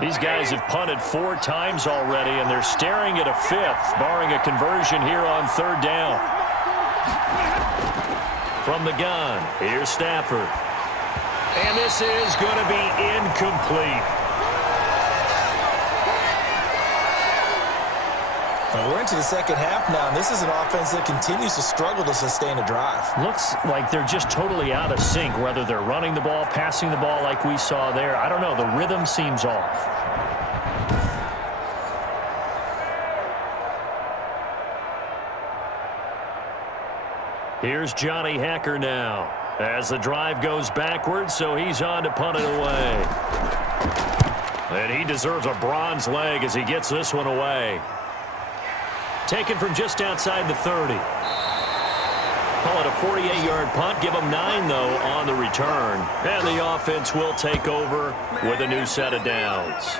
These guys have punted 4 times already, and they're staring at a 5th, barring a conversion here on 3rd down. From the gun, here's Stafford. And this is going to be incomplete. Well, we're into the 2nd half now, and this is an offense that continues to struggle to sustain a drive. Looks like they're just totally out of sync, whether they're running the ball, passing the ball like we saw there. I don't know. The rhythm seems off. Here's Johnny Hacker now as the drive goes backwards, so he's on to punt it away. And he deserves a bronze leg as he gets this one away. Taken from just outside the 30. Call it a 48-yard punt. Give them 9, though, on the return. And the offense will take over with a new set of downs.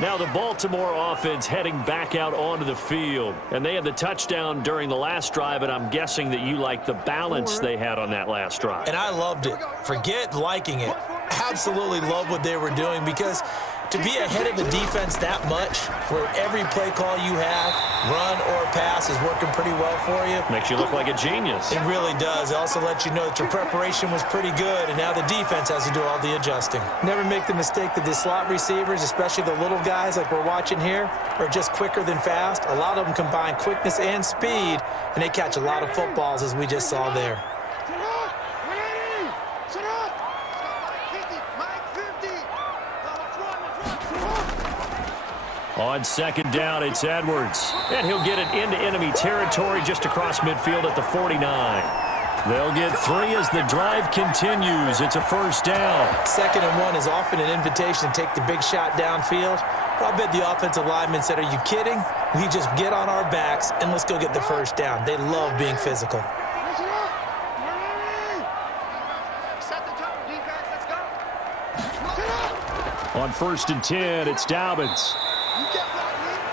Now the Baltimore offense heading back out onto the field. And they had the touchdown during the last drive, and I'm guessing that you like the balance they had on that last drive. And I loved it. Forget liking it. Absolutely love what they were doing, because to be ahead of the defense that much, where every play call you have, run or pass, is working pretty well for you. Makes you look like a genius. It really does. It also lets you know that your preparation was pretty good, and now the defense has to do all the adjusting. Never make the mistake that the slot receivers, especially the little guys like we're watching here, are just quicker than fast. A lot of them combine quickness and speed, and they catch a lot of footballs, as we just saw there. On second down, it's Edwards. And he'll get it into enemy territory just across midfield at the 49. They'll get 3 as the drive continues. It's a first down. 2nd and 1 is often an invitation to take the big shot downfield. But I bet the offensive lineman said, are you kidding? We just get on our backs and let's go get the first down. They love being physical. On 1st and 10, it's Dobbins.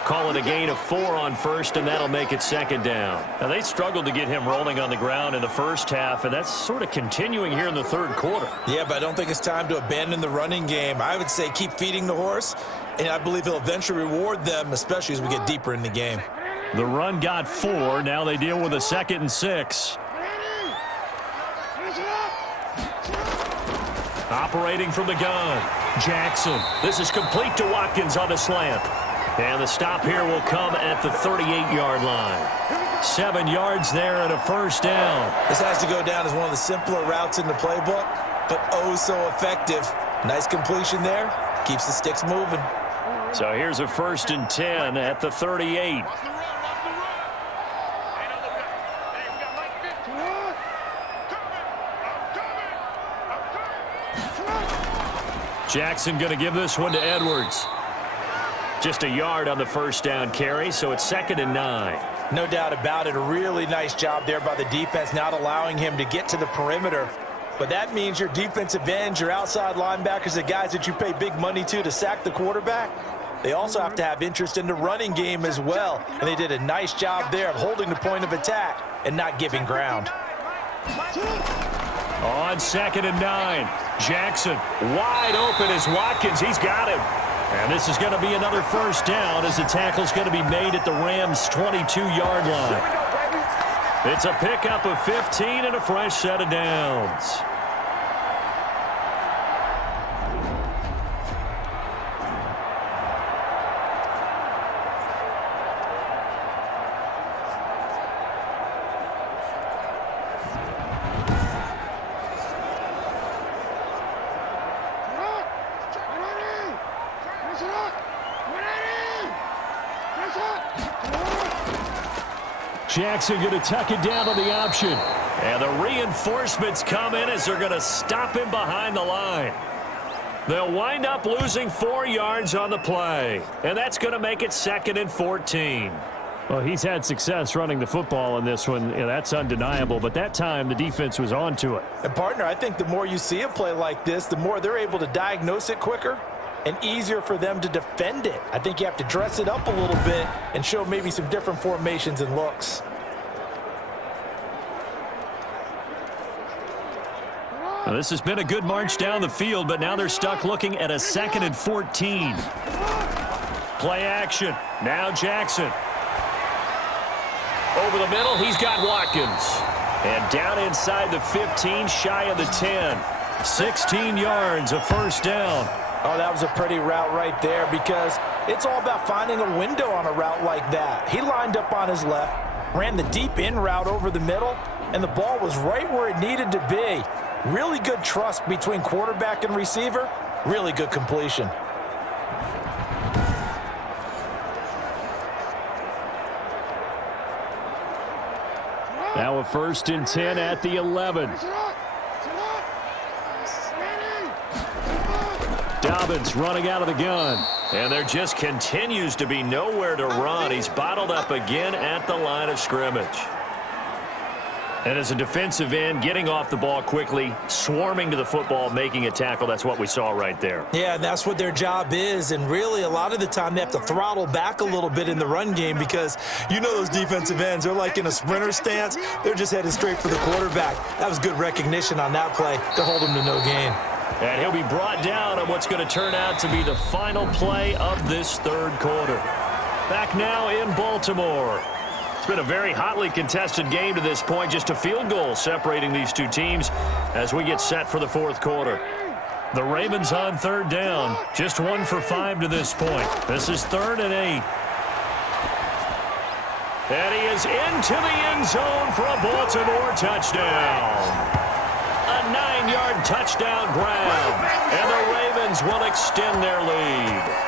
Call it a gain of 4 on first, and that'll make it 2nd down. Now, they struggled to get him rolling on the ground in the first half, and that's sort of continuing here in the 3rd quarter. Yeah, but I don't think it's time to abandon the running game. I would say keep feeding the horse, and I believe he'll eventually reward them, especially as we get deeper in the game. The run got 4. Now they deal with a 2nd and 6. Operating from the gun, Jackson. This is complete to Watkins on the slant. And the stop here will come at the 38-yard line. 7 yards there and a first down. This has to go down as one of the simpler routes in the playbook, but oh so effective. Nice completion there. Keeps the sticks moving. So here's a 1st and 10 at the 38. Jackson going to give this one to Edwards. Just a yard on the first down carry, so it's 2nd and 9. No doubt about it. A really nice job there by the defense, not allowing him to get to the perimeter. But that means your defensive ends, your outside linebackers, the guys that you pay big money to sack the quarterback, they also have to have interest in the running game as well. And they did a nice job there of holding the point of attack and not giving ground. On 2nd and 9, Jackson wide open as Watkins. He's got him. And this is going to be another first down as the tackle's going to be made at the Rams' 22-yard line. It's a pickup of 15 and a fresh set of downs. Jackson going to tuck it down on the option. And the reinforcements come in as they're going to stop him behind the line. They'll wind up losing 4 yards on the play. And that's going to make it 2nd and 14. Well, he's had success running the football in this one. Yeah, that's undeniable. But that time, the defense was on to it. And, partner, I think the more you see a play like this, the more they're able to diagnose it quicker and easier for them to defend it. I think you have to dress it up a little bit and show maybe some different formations and looks. Now, this has been a good march down the field, but now they're stuck looking at a 2nd and 14. Play action. Now Jackson. Over the middle, he's got Watkins. And down inside the 15, shy of the 10. 16 yards, a first down. Oh, that was a pretty route right there because it's all about finding a window on a route like that. He lined up on his left, ran the deep in route over the middle, and the ball was right where it needed to be. Really good trust between quarterback and receiver. Really good completion. Now a 1st and 10 at the 11. Dobbins running out of the gun. And there just continues to be nowhere to run. He's bottled up again at the line of scrimmage. And as a defensive end, getting off the ball quickly, swarming to the football, making a tackle, that's what we saw right there. Yeah, and that's what their job is. And really, a lot of the time, they have to throttle back a little bit in the run game because you know those defensive ends, they're like in a sprinter stance. They're just headed straight for the quarterback. That was good recognition on that play to hold him to no gain. And he'll be brought down on what's going to turn out to be the final play of this 3rd quarter. Back now in Baltimore. It's been a very hotly contested game to this point. Just a field goal separating these two teams as we get set for the 4th quarter. The Ravens on 3rd down. Just 1 for 5 to this point. This is 3rd and 8. And he is into the end zone for a Baltimore touchdown. A 9-yard touchdown grab. And the Ravens will extend their lead.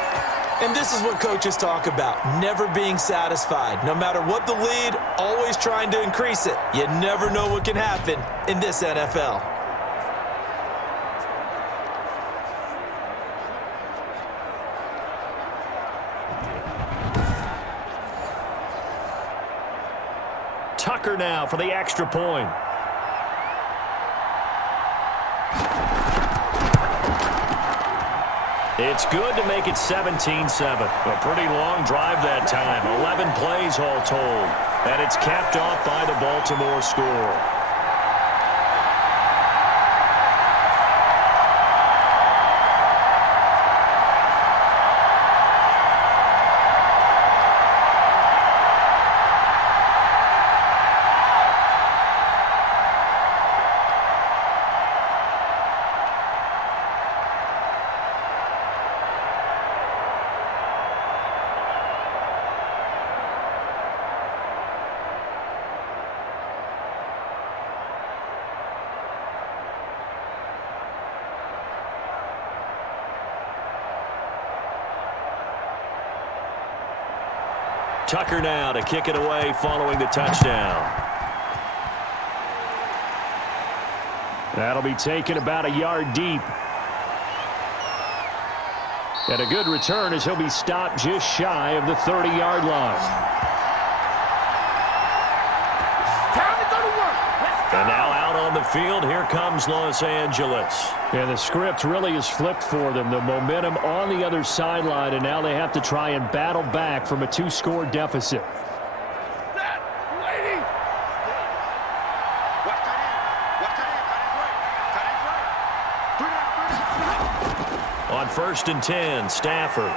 And this is what coaches talk about, never being satisfied. No matter what the lead, always trying to increase it. You never know what can happen in this NFL. Tucker now for the extra point. It's good to make it 17-7. A pretty long drive that time. 11 plays all told. And it's capped off by the Baltimore score. Tucker now to kick it away following the touchdown. That'll be taken about a yard deep. And a good return as he'll be stopped just shy of the 30-yard line. And now out on the field, here comes Los Angeles. And the script really is flipped for them. The momentum on the other sideline, and now they have to try and battle back from a 2-score deficit. On 1st and 10, Stafford.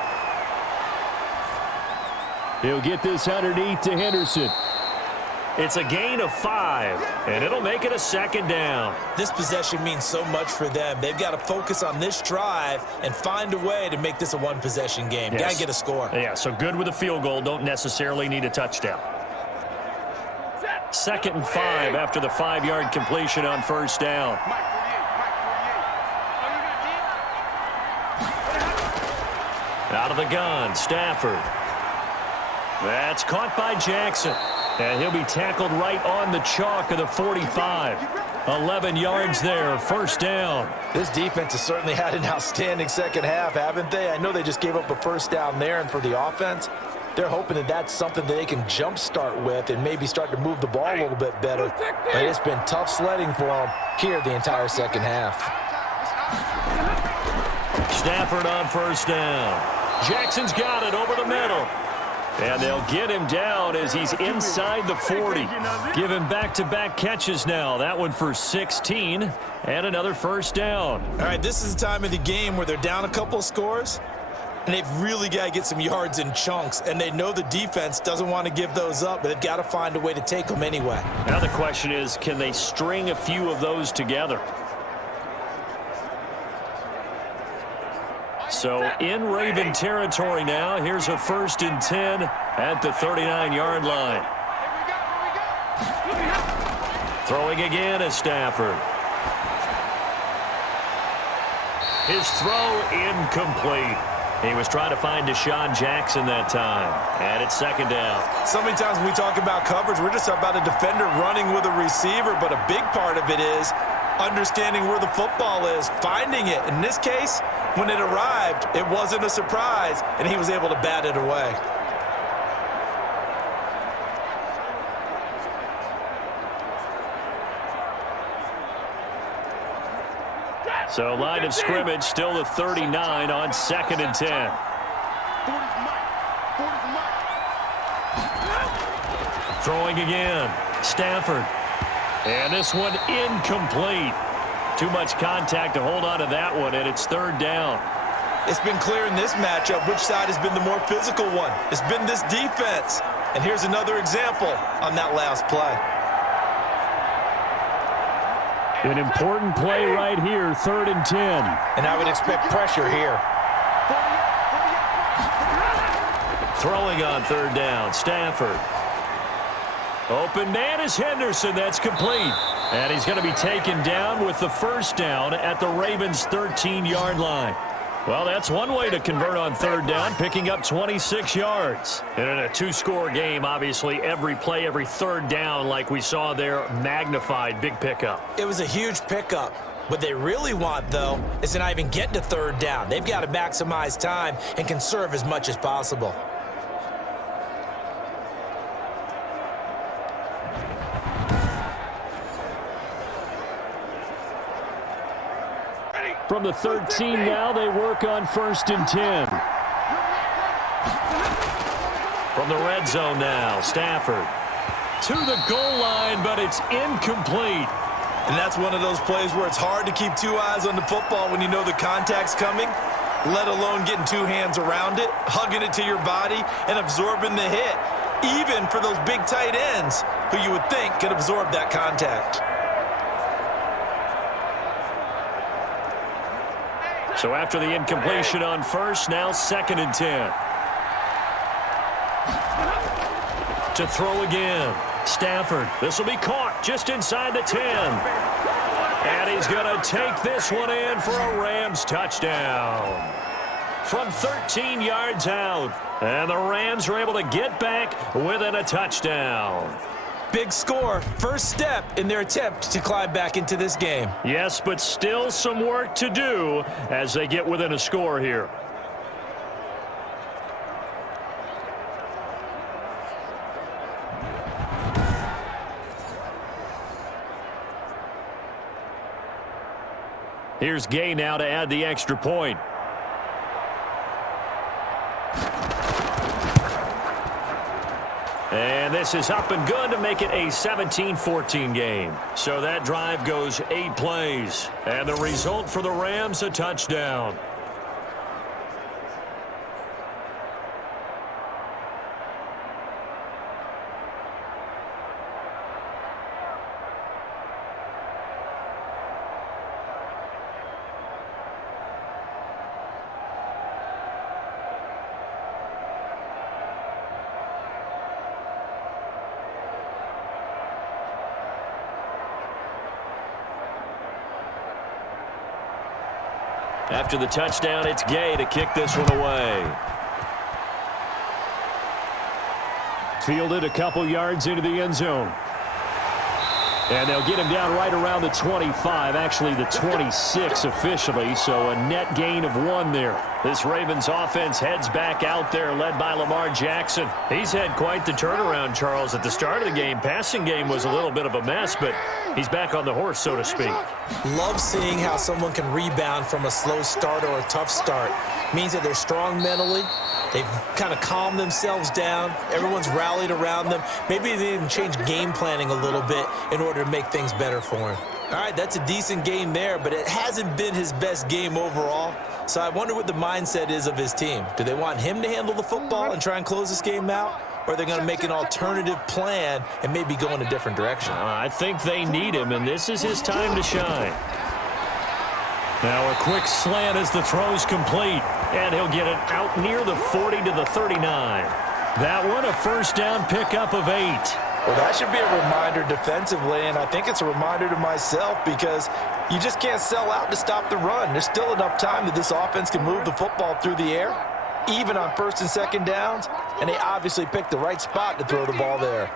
He'll get this underneath to Henderson. It's a gain of 5, and it'll make it a 2nd down. This possession means so much for them. They've got to focus on this drive and find a way to make this a one-possession game. Yes. Got to get a score. Yeah, so good with a field goal. Don't necessarily need a touchdown. 2nd and 5 after the 5-yard completion on 1st down. Out of the gun, Stafford. That's caught by Jackson. And he'll be tackled right on the chalk of the 45. 11 yards there, 1st down. This defense has certainly had an outstanding second half, haven't they? I know they just gave up a 1st down there, and for the offense, they're hoping that that's something that they can jumpstart with and maybe start to move the ball a little bit better. But it's been tough sledding for them here the entire second half. Stafford on 1st down. Jackson's got it over the middle. And they'll get him down as he's inside the 40. Give him back-to-back catches now. That one for 16 and another 1st down. All right, this is the time of the game where they're down a couple of scores, and they've really got to get some yards in chunks, and they know the defense doesn't want to give those up, but they've got to find a way to take them anyway. Now the question is, can they string a few of those together? So in Raven territory now. Here's a 1st and 10 at the 39-yard line. Throwing again is Stafford. His throw incomplete. He was trying to find Deshaun Jackson that time. And it's 2nd down. So many times when we talk about coverage, we're just about a defender running with a receiver, but a big part of it is understanding where the football is, finding it. In this case, when it arrived, it wasn't a surprise, and he was able to bat it away. So line of scrimmage still the 39 on 2nd and 10. Throwing again. Stafford. And this one incomplete. Too much contact to hold on to that one, and it's 3rd down. It's been clear in this matchup which side has been the more physical one. It's been this defense. And here's another example on that last play. An important play right here, 3rd and 10. And I would expect pressure here. Throwing on 3rd down, Stafford. Open man is Henderson. That's complete. And he's going to be taken down with the first down at the Ravens' 13-yard line. Well, that's one way to convert on third down, picking up 26 yards. And in a two-score game, obviously, every play, every third down, like we saw there, magnified, big pickup. It was a huge pickup. What they really want, though, is to not even get to third down. They've got to maximize time and conserve as much as possible. From the 13 now, they work on 1st and 10. From the red zone now, Stafford to the goal line, but it's incomplete. And that's one of those plays where it's hard to keep two eyes on the football when you know the contact's coming, let alone getting two hands around it, hugging it to your body, and absorbing the hit, even for those big tight ends who you would think could absorb that contact. So after the incompletion on 1st, now 2nd and 10. To throw again. Stafford. This will be caught just inside the 10. And he's going to take this one in for a Rams touchdown. From 13 yards out. And the Rams are able to get back within a touchdown. Big score, first step in their attempt to climb back into this game. Yes, but still some work to do as they get within a score here. Here's Gay now to add the extra point. And this is up and good to make it a 17-14 game. So that drive goes 8 plays. And the result for the Rams, a touchdown. After the touchdown, it's Gay to kick this one away. Fielded a couple yards into the end zone. And they'll get him down right around the 25, actually the 26 officially, so a net gain of 1 there. This Ravens offense heads back out there, led by Lamar Jackson. He's had quite the turnaround, Charles. At the start of the game, passing game was a little bit of a mess, but he's back on the horse, so to speak. Love seeing how someone can rebound from a slow start or a tough start. Means that they're strong mentally. They've kind of calmed themselves down. Everyone's rallied around them. Maybe they even change game planning a little bit in order to make things better for him. All right, that's a decent game there, but it hasn't been his best game overall. So I wonder what the mindset is of his team. Do they want him to handle the football and try and close this game out? Or are they going to make an alternative plan and maybe go in a different direction? I think they need him, and this is his time to shine. Now a quick slant as the throw's complete, and he'll get it out near the 40 to the 39. That one, a first down pickup of 8. Well, that should be a reminder defensively, and I think it's a reminder to myself because you just can't sell out to stop the run. There's still enough time that this offense can move the football through the air, even on 1st and 2nd downs, and they obviously picked the right spot to throw the ball there.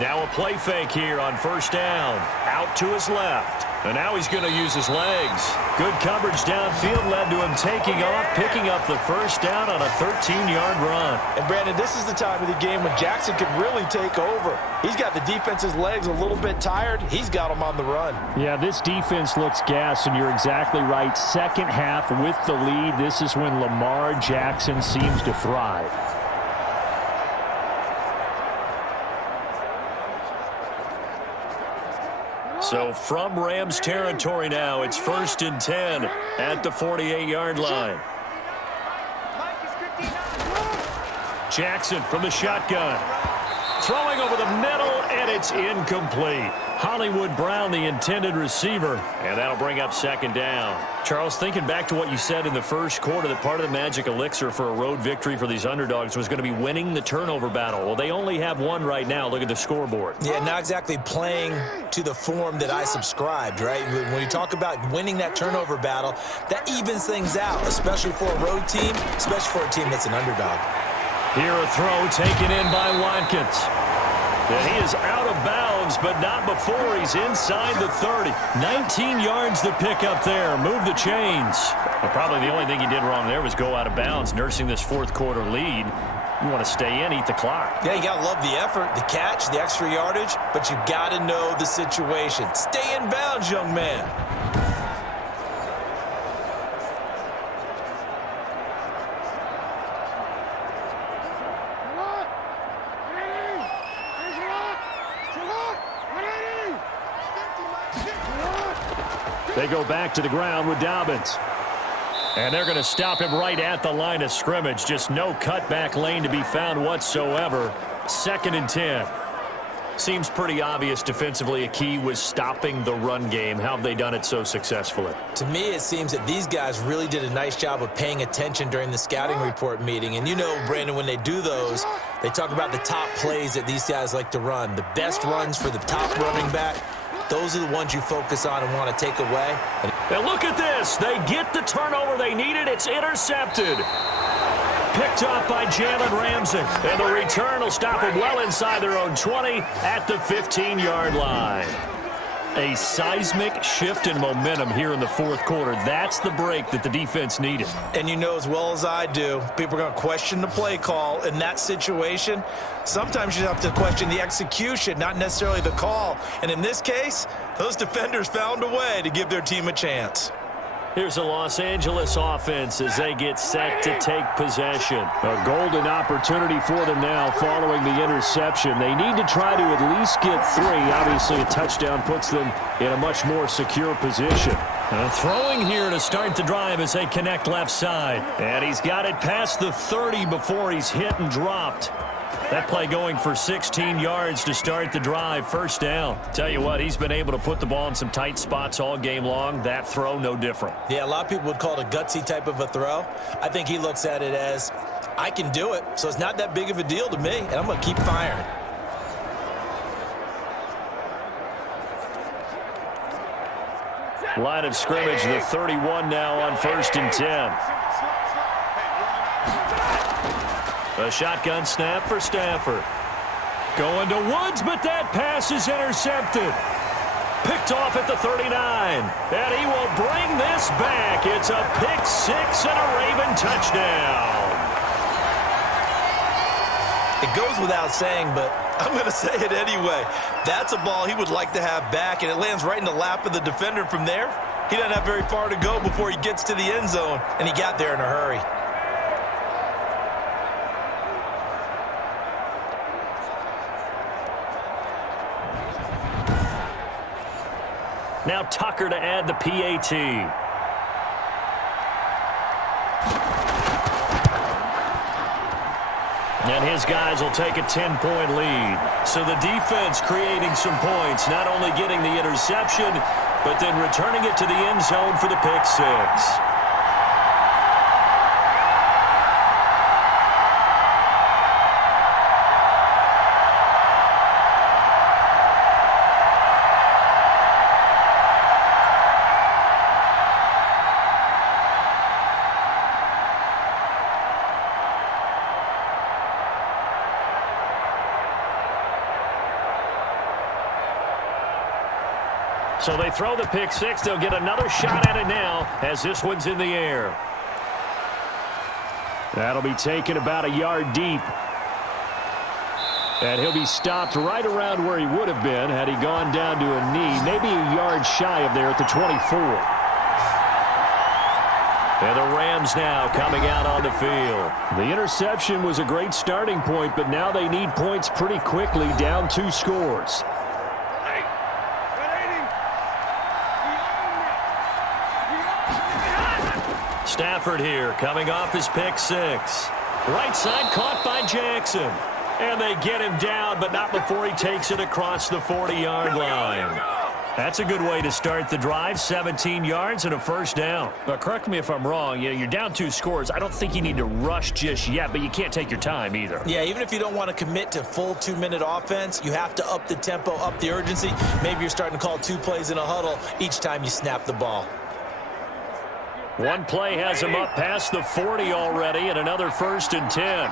Now a play fake here on 1st down. Out to his left. And now he's going to use his legs. Good coverage downfield led to him taking off, picking up the first down on a 13-yard run. And, Brandon, this is the time of the game when Jackson could really take over. He's got the defense's legs a little bit tired. He's got them on the run. Yeah, this defense looks gassed, and you're exactly right. Second half with the lead, this is when Lamar Jackson seems to thrive. So from Rams territory now, it's 1st and 10 at the 48-yard line. Jackson from the shotgun. Throwing over the middle, and it's incomplete. Hollywood Brown, the intended receiver, and that'll bring up second down. Charles, thinking back to what you said in the first quarter, that part of the magic elixir for a road victory for these underdogs was going to be winning the turnover battle. Well, they only have one right now. Look at the scoreboard. Yeah, not exactly playing to the form that I subscribed, right? When you talk about winning that turnover battle, that evens things out, especially for a road team, especially for a team that's an underdog. Here a throw taken in by Watkins. And he is out of bounds, but not before he's inside the 30. 19 yards to pick up there. Move the chains. Well, probably the only thing he did wrong there was go out of bounds, nursing this fourth quarter lead. You want to stay in, eat the clock. Yeah, you got to love the effort, the catch, the extra yardage, but you got to know the situation. Stay in bounds, young man. They go back to the ground with Dobbins. And they're going to stop him right at the line of scrimmage. Just no cutback lane to be found whatsoever. 2nd and 10. Seems pretty obvious defensively a key was stopping the run game. How have they done it so successfully? To me, it seems that these guys really did a nice job of paying attention during the scouting report meeting. And you know, Brandon, when they do those, they talk about the top plays that these guys like to run. The best runs for the top running back. Those are the ones you focus on and want to take away. And look at this. They get the turnover they needed. It's intercepted. Picked off by Jalen Ramsey. And the return will stop them well inside their own 20 at the 15-yard line. A seismic shift in momentum here in the fourth quarter. That's the break that the defense needed. And you know as well as I do, people are going to question the play call in that situation. Sometimes you have to question the execution, not necessarily the call. And in this case, those defenders found a way to give their team a chance. Here's a Los Angeles offense as they get set to take possession. A golden opportunity for them now following the interception. They need to try to at least get 3. Obviously, a touchdown puts them in a much more secure position. Throwing here to start the drive as they connect left side. And he's got it past the 30 before he's hit and dropped. That play going for 16 yards to start the drive. First down. Tell you what, he's been able to put the ball in some tight spots all game long. That throw, no different. Yeah, a lot of people would call it a gutsy type of a throw. I think he looks at it as, I can do it, so it's not that big of a deal to me, and I'm going to keep firing. Line of scrimmage, the 31 now on 1st and 10. A shotgun snap for Stafford. Going to Woods, but that pass is intercepted. Picked off at the 39. And he will bring this back. It's a pick 6 and a Raven touchdown. It goes without saying, but I'm going to say it anyway. That's a ball he would like to have back, and it lands right in the lap of the defender from there. He doesn't have very far to go before he gets to the end zone, and he got there in a hurry. Now Tucker to add the PAT. And his guys will take a 10-point lead. So the defense creating some points, not only getting the interception, but then returning it to the end zone for the pick 6. So they throw the pick 6. They'll get another shot at it now as this one's in the air. That'll be taken about a yard deep. And he'll be stopped right around where he would have been had he gone down to a knee, maybe a yard shy of there at the 24. And the Rams now coming out on the field. The interception was a great starting point, but now they need points pretty quickly, down 2 scores. Stafford here coming off his pick 6. Right side caught by Jackson. And they get him down, but not before he takes it across the 40-yard line. That's a good way to start the drive, 17 yards and a first down. But correct me if I'm wrong, you're down 2 scores. I don't think you need to rush just yet, but you can't take your time either. Yeah, even if you don't want to commit to full 2-minute offense, you have to up the tempo, up the urgency. Maybe you're starting to call 2 plays in a huddle each time you snap the ball. One play has him up past the 40 already, and another 1st and 10.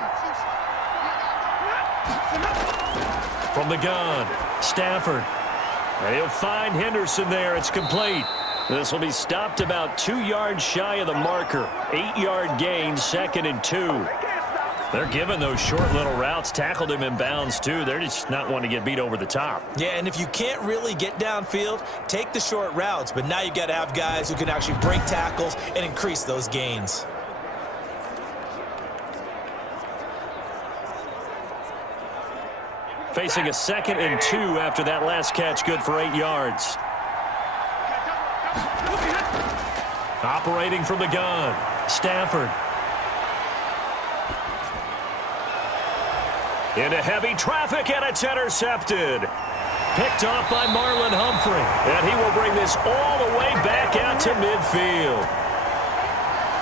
From the gun, Stafford. He'll find Henderson there. It's complete. This will be stopped about 2 yards shy of the marker. 8-yard gain, 2nd and 2. They're giving those short little routes. Tackled him in bounds, too. They're just not wanting to get beat over the top. Yeah, and if you can't really get downfield, take the short routes. But now you got to have guys who can actually break tackles and increase those gains. Facing a 2nd and 2 after that last catch, good for 8 yards. Operating from the gun, Stafford. Into heavy traffic, and it's intercepted. Picked off by Marlon Humphrey, and he will bring this all the way back out to midfield.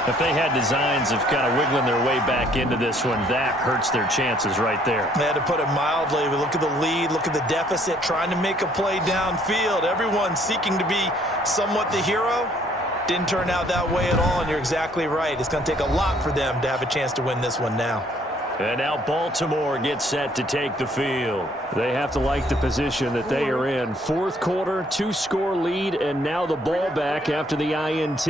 If they had designs of kind of wiggling their way back into this one, that hurts their chances right there. They had to put it mildly. We look at the lead, look at the deficit, trying to make a play downfield. Everyone seeking to be somewhat the hero. Didn't turn out that way at all, and you're exactly right. It's going to take a lot for them to have a chance to win this one now. And now Baltimore gets set to take the field. They have to like the position that they are in. 4th quarter, 2-score lead, and now the ball back after the INT.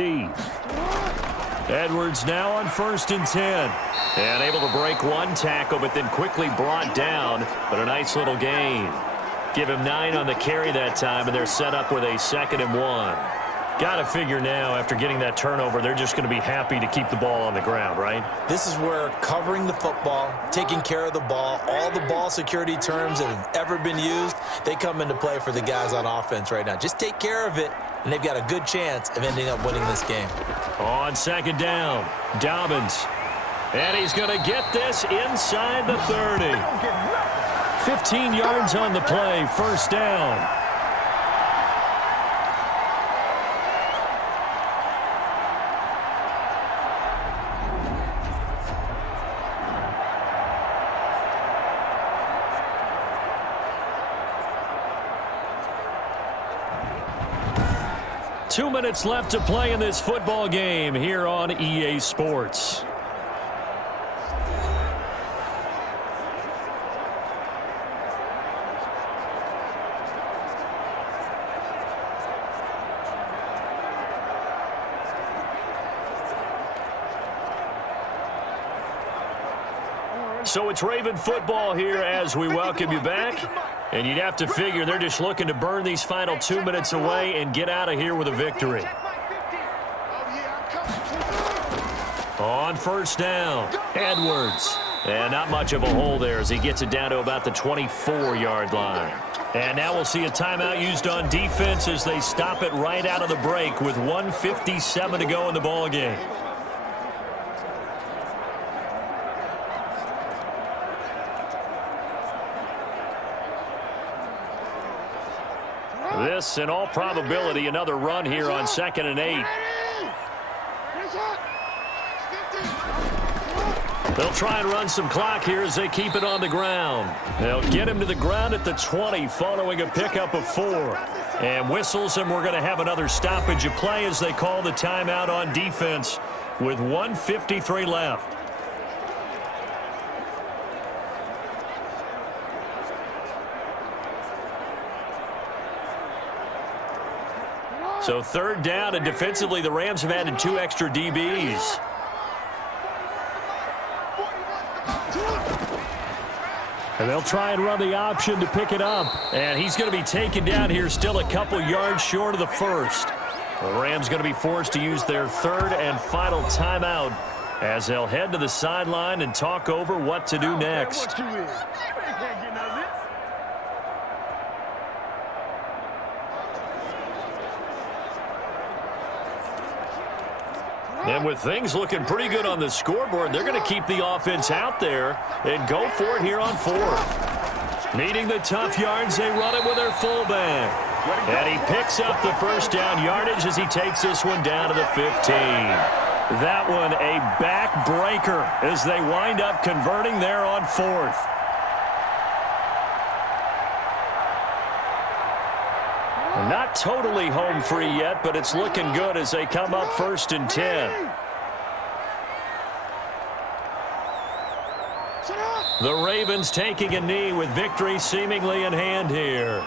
Edwards now on 1st and 10. And able to break 1 tackle, but then quickly brought down. But a nice little gain. Give him 9 on the carry that time, and they're set up with a 2nd and 1. Got to figure now, after getting that turnover, they're just going to be happy to keep the ball on the ground, right? This is where covering the football, taking care of the ball, all the ball security terms that have ever been used, they come into play for the guys on offense right now. Just take care of it, and they've got a good chance of ending up winning this game. On 2nd down, Dobbins. And he's going to get this inside the 30. 15 yards on the play, 1st down. Two minutes left to play in this football game here on EA Sports. So it's Raven football here as we welcome you back. And you'd have to figure they're just looking to burn these final 2 minutes away and get out of here with a victory. On 1st down, Edwards. And not much of a hole there as he gets it down to about the 24-yard line. And now we'll see a timeout used on defense as they stop it right out of the break with 1:57 to go in the ball game. This, in all probability, another run here on 2nd and 8. They'll try and run some clock here as they keep it on the ground. They'll get him to the ground at the 20 following a pickup of 4. And whistles, and we're going to have another stoppage of play as they call the timeout on defense with 1:53 left. So 3rd down, and defensively the Rams have added 2 extra DBs. And they'll try and run the option to pick it up. And he's going to be taken down here still a couple yards short of the 1st. The Rams going to be forced to use their 3rd and final timeout as they'll head to the sideline and talk over what to do next. And with things looking pretty good on the scoreboard, they're going to keep the offense out there and go for it here on 4th. Needing the tough yards, they run it with their fullback. And he picks up the first down yardage as he takes this one down to the 15. That one a backbreaker as they wind up converting there on 4th. Not totally home free yet, but it's looking good as they come up 1st and 10. The Ravens taking a knee with victory seemingly in hand here.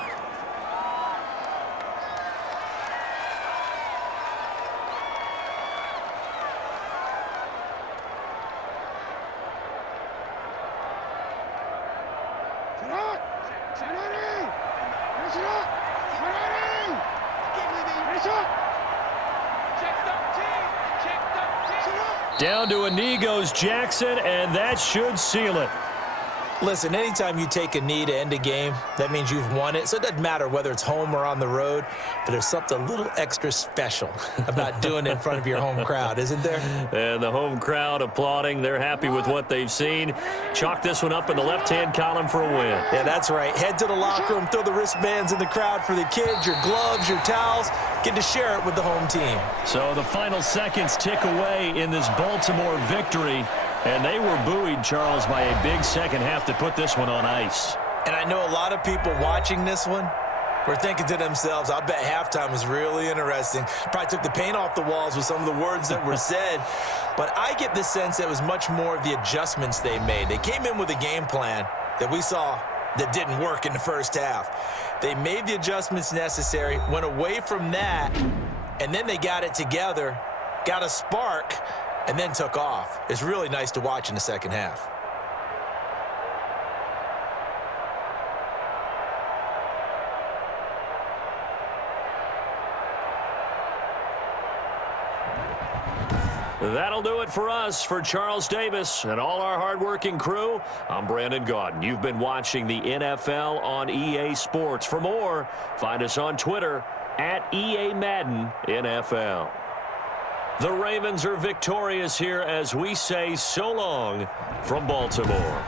Down to a knee goes Jackson, and that should seal it. Listen, anytime you take a knee to end a game, that means you've won it. So it doesn't matter whether it's home or on the road, but there's something a little extra special about doing it in front of your home crowd, isn't there? And the home crowd applauding. They're happy with what they've seen. Chalk this one up in the left-hand column for a win. Yeah, that's right. Head to the locker room, throw the wristbands in the crowd for the kids, your gloves, your towels. Get to share it with the home team. So the final seconds tick away in this Baltimore victory. And they were buoyed, Charles, by a big second half to put this one on ice. And I know a lot of people watching this one were thinking to themselves, I bet halftime was really interesting. Probably took the paint off the walls with some of the words that were said. But I get the sense that it was much more of the adjustments they made. They came in with a game plan that we saw that didn't work in the first half. They made the adjustments necessary, went away from that, and then they got it together, got a spark, and then took off. It's really nice to watch in the second half. That'll do it for us. For Charles Davis and all our hardworking crew, I'm Brandon Gaudin. You've been watching the NFL on EA Sports. For more, find us on Twitter at EA Madden NFL. The Ravens are victorious here as we say so long from Baltimore.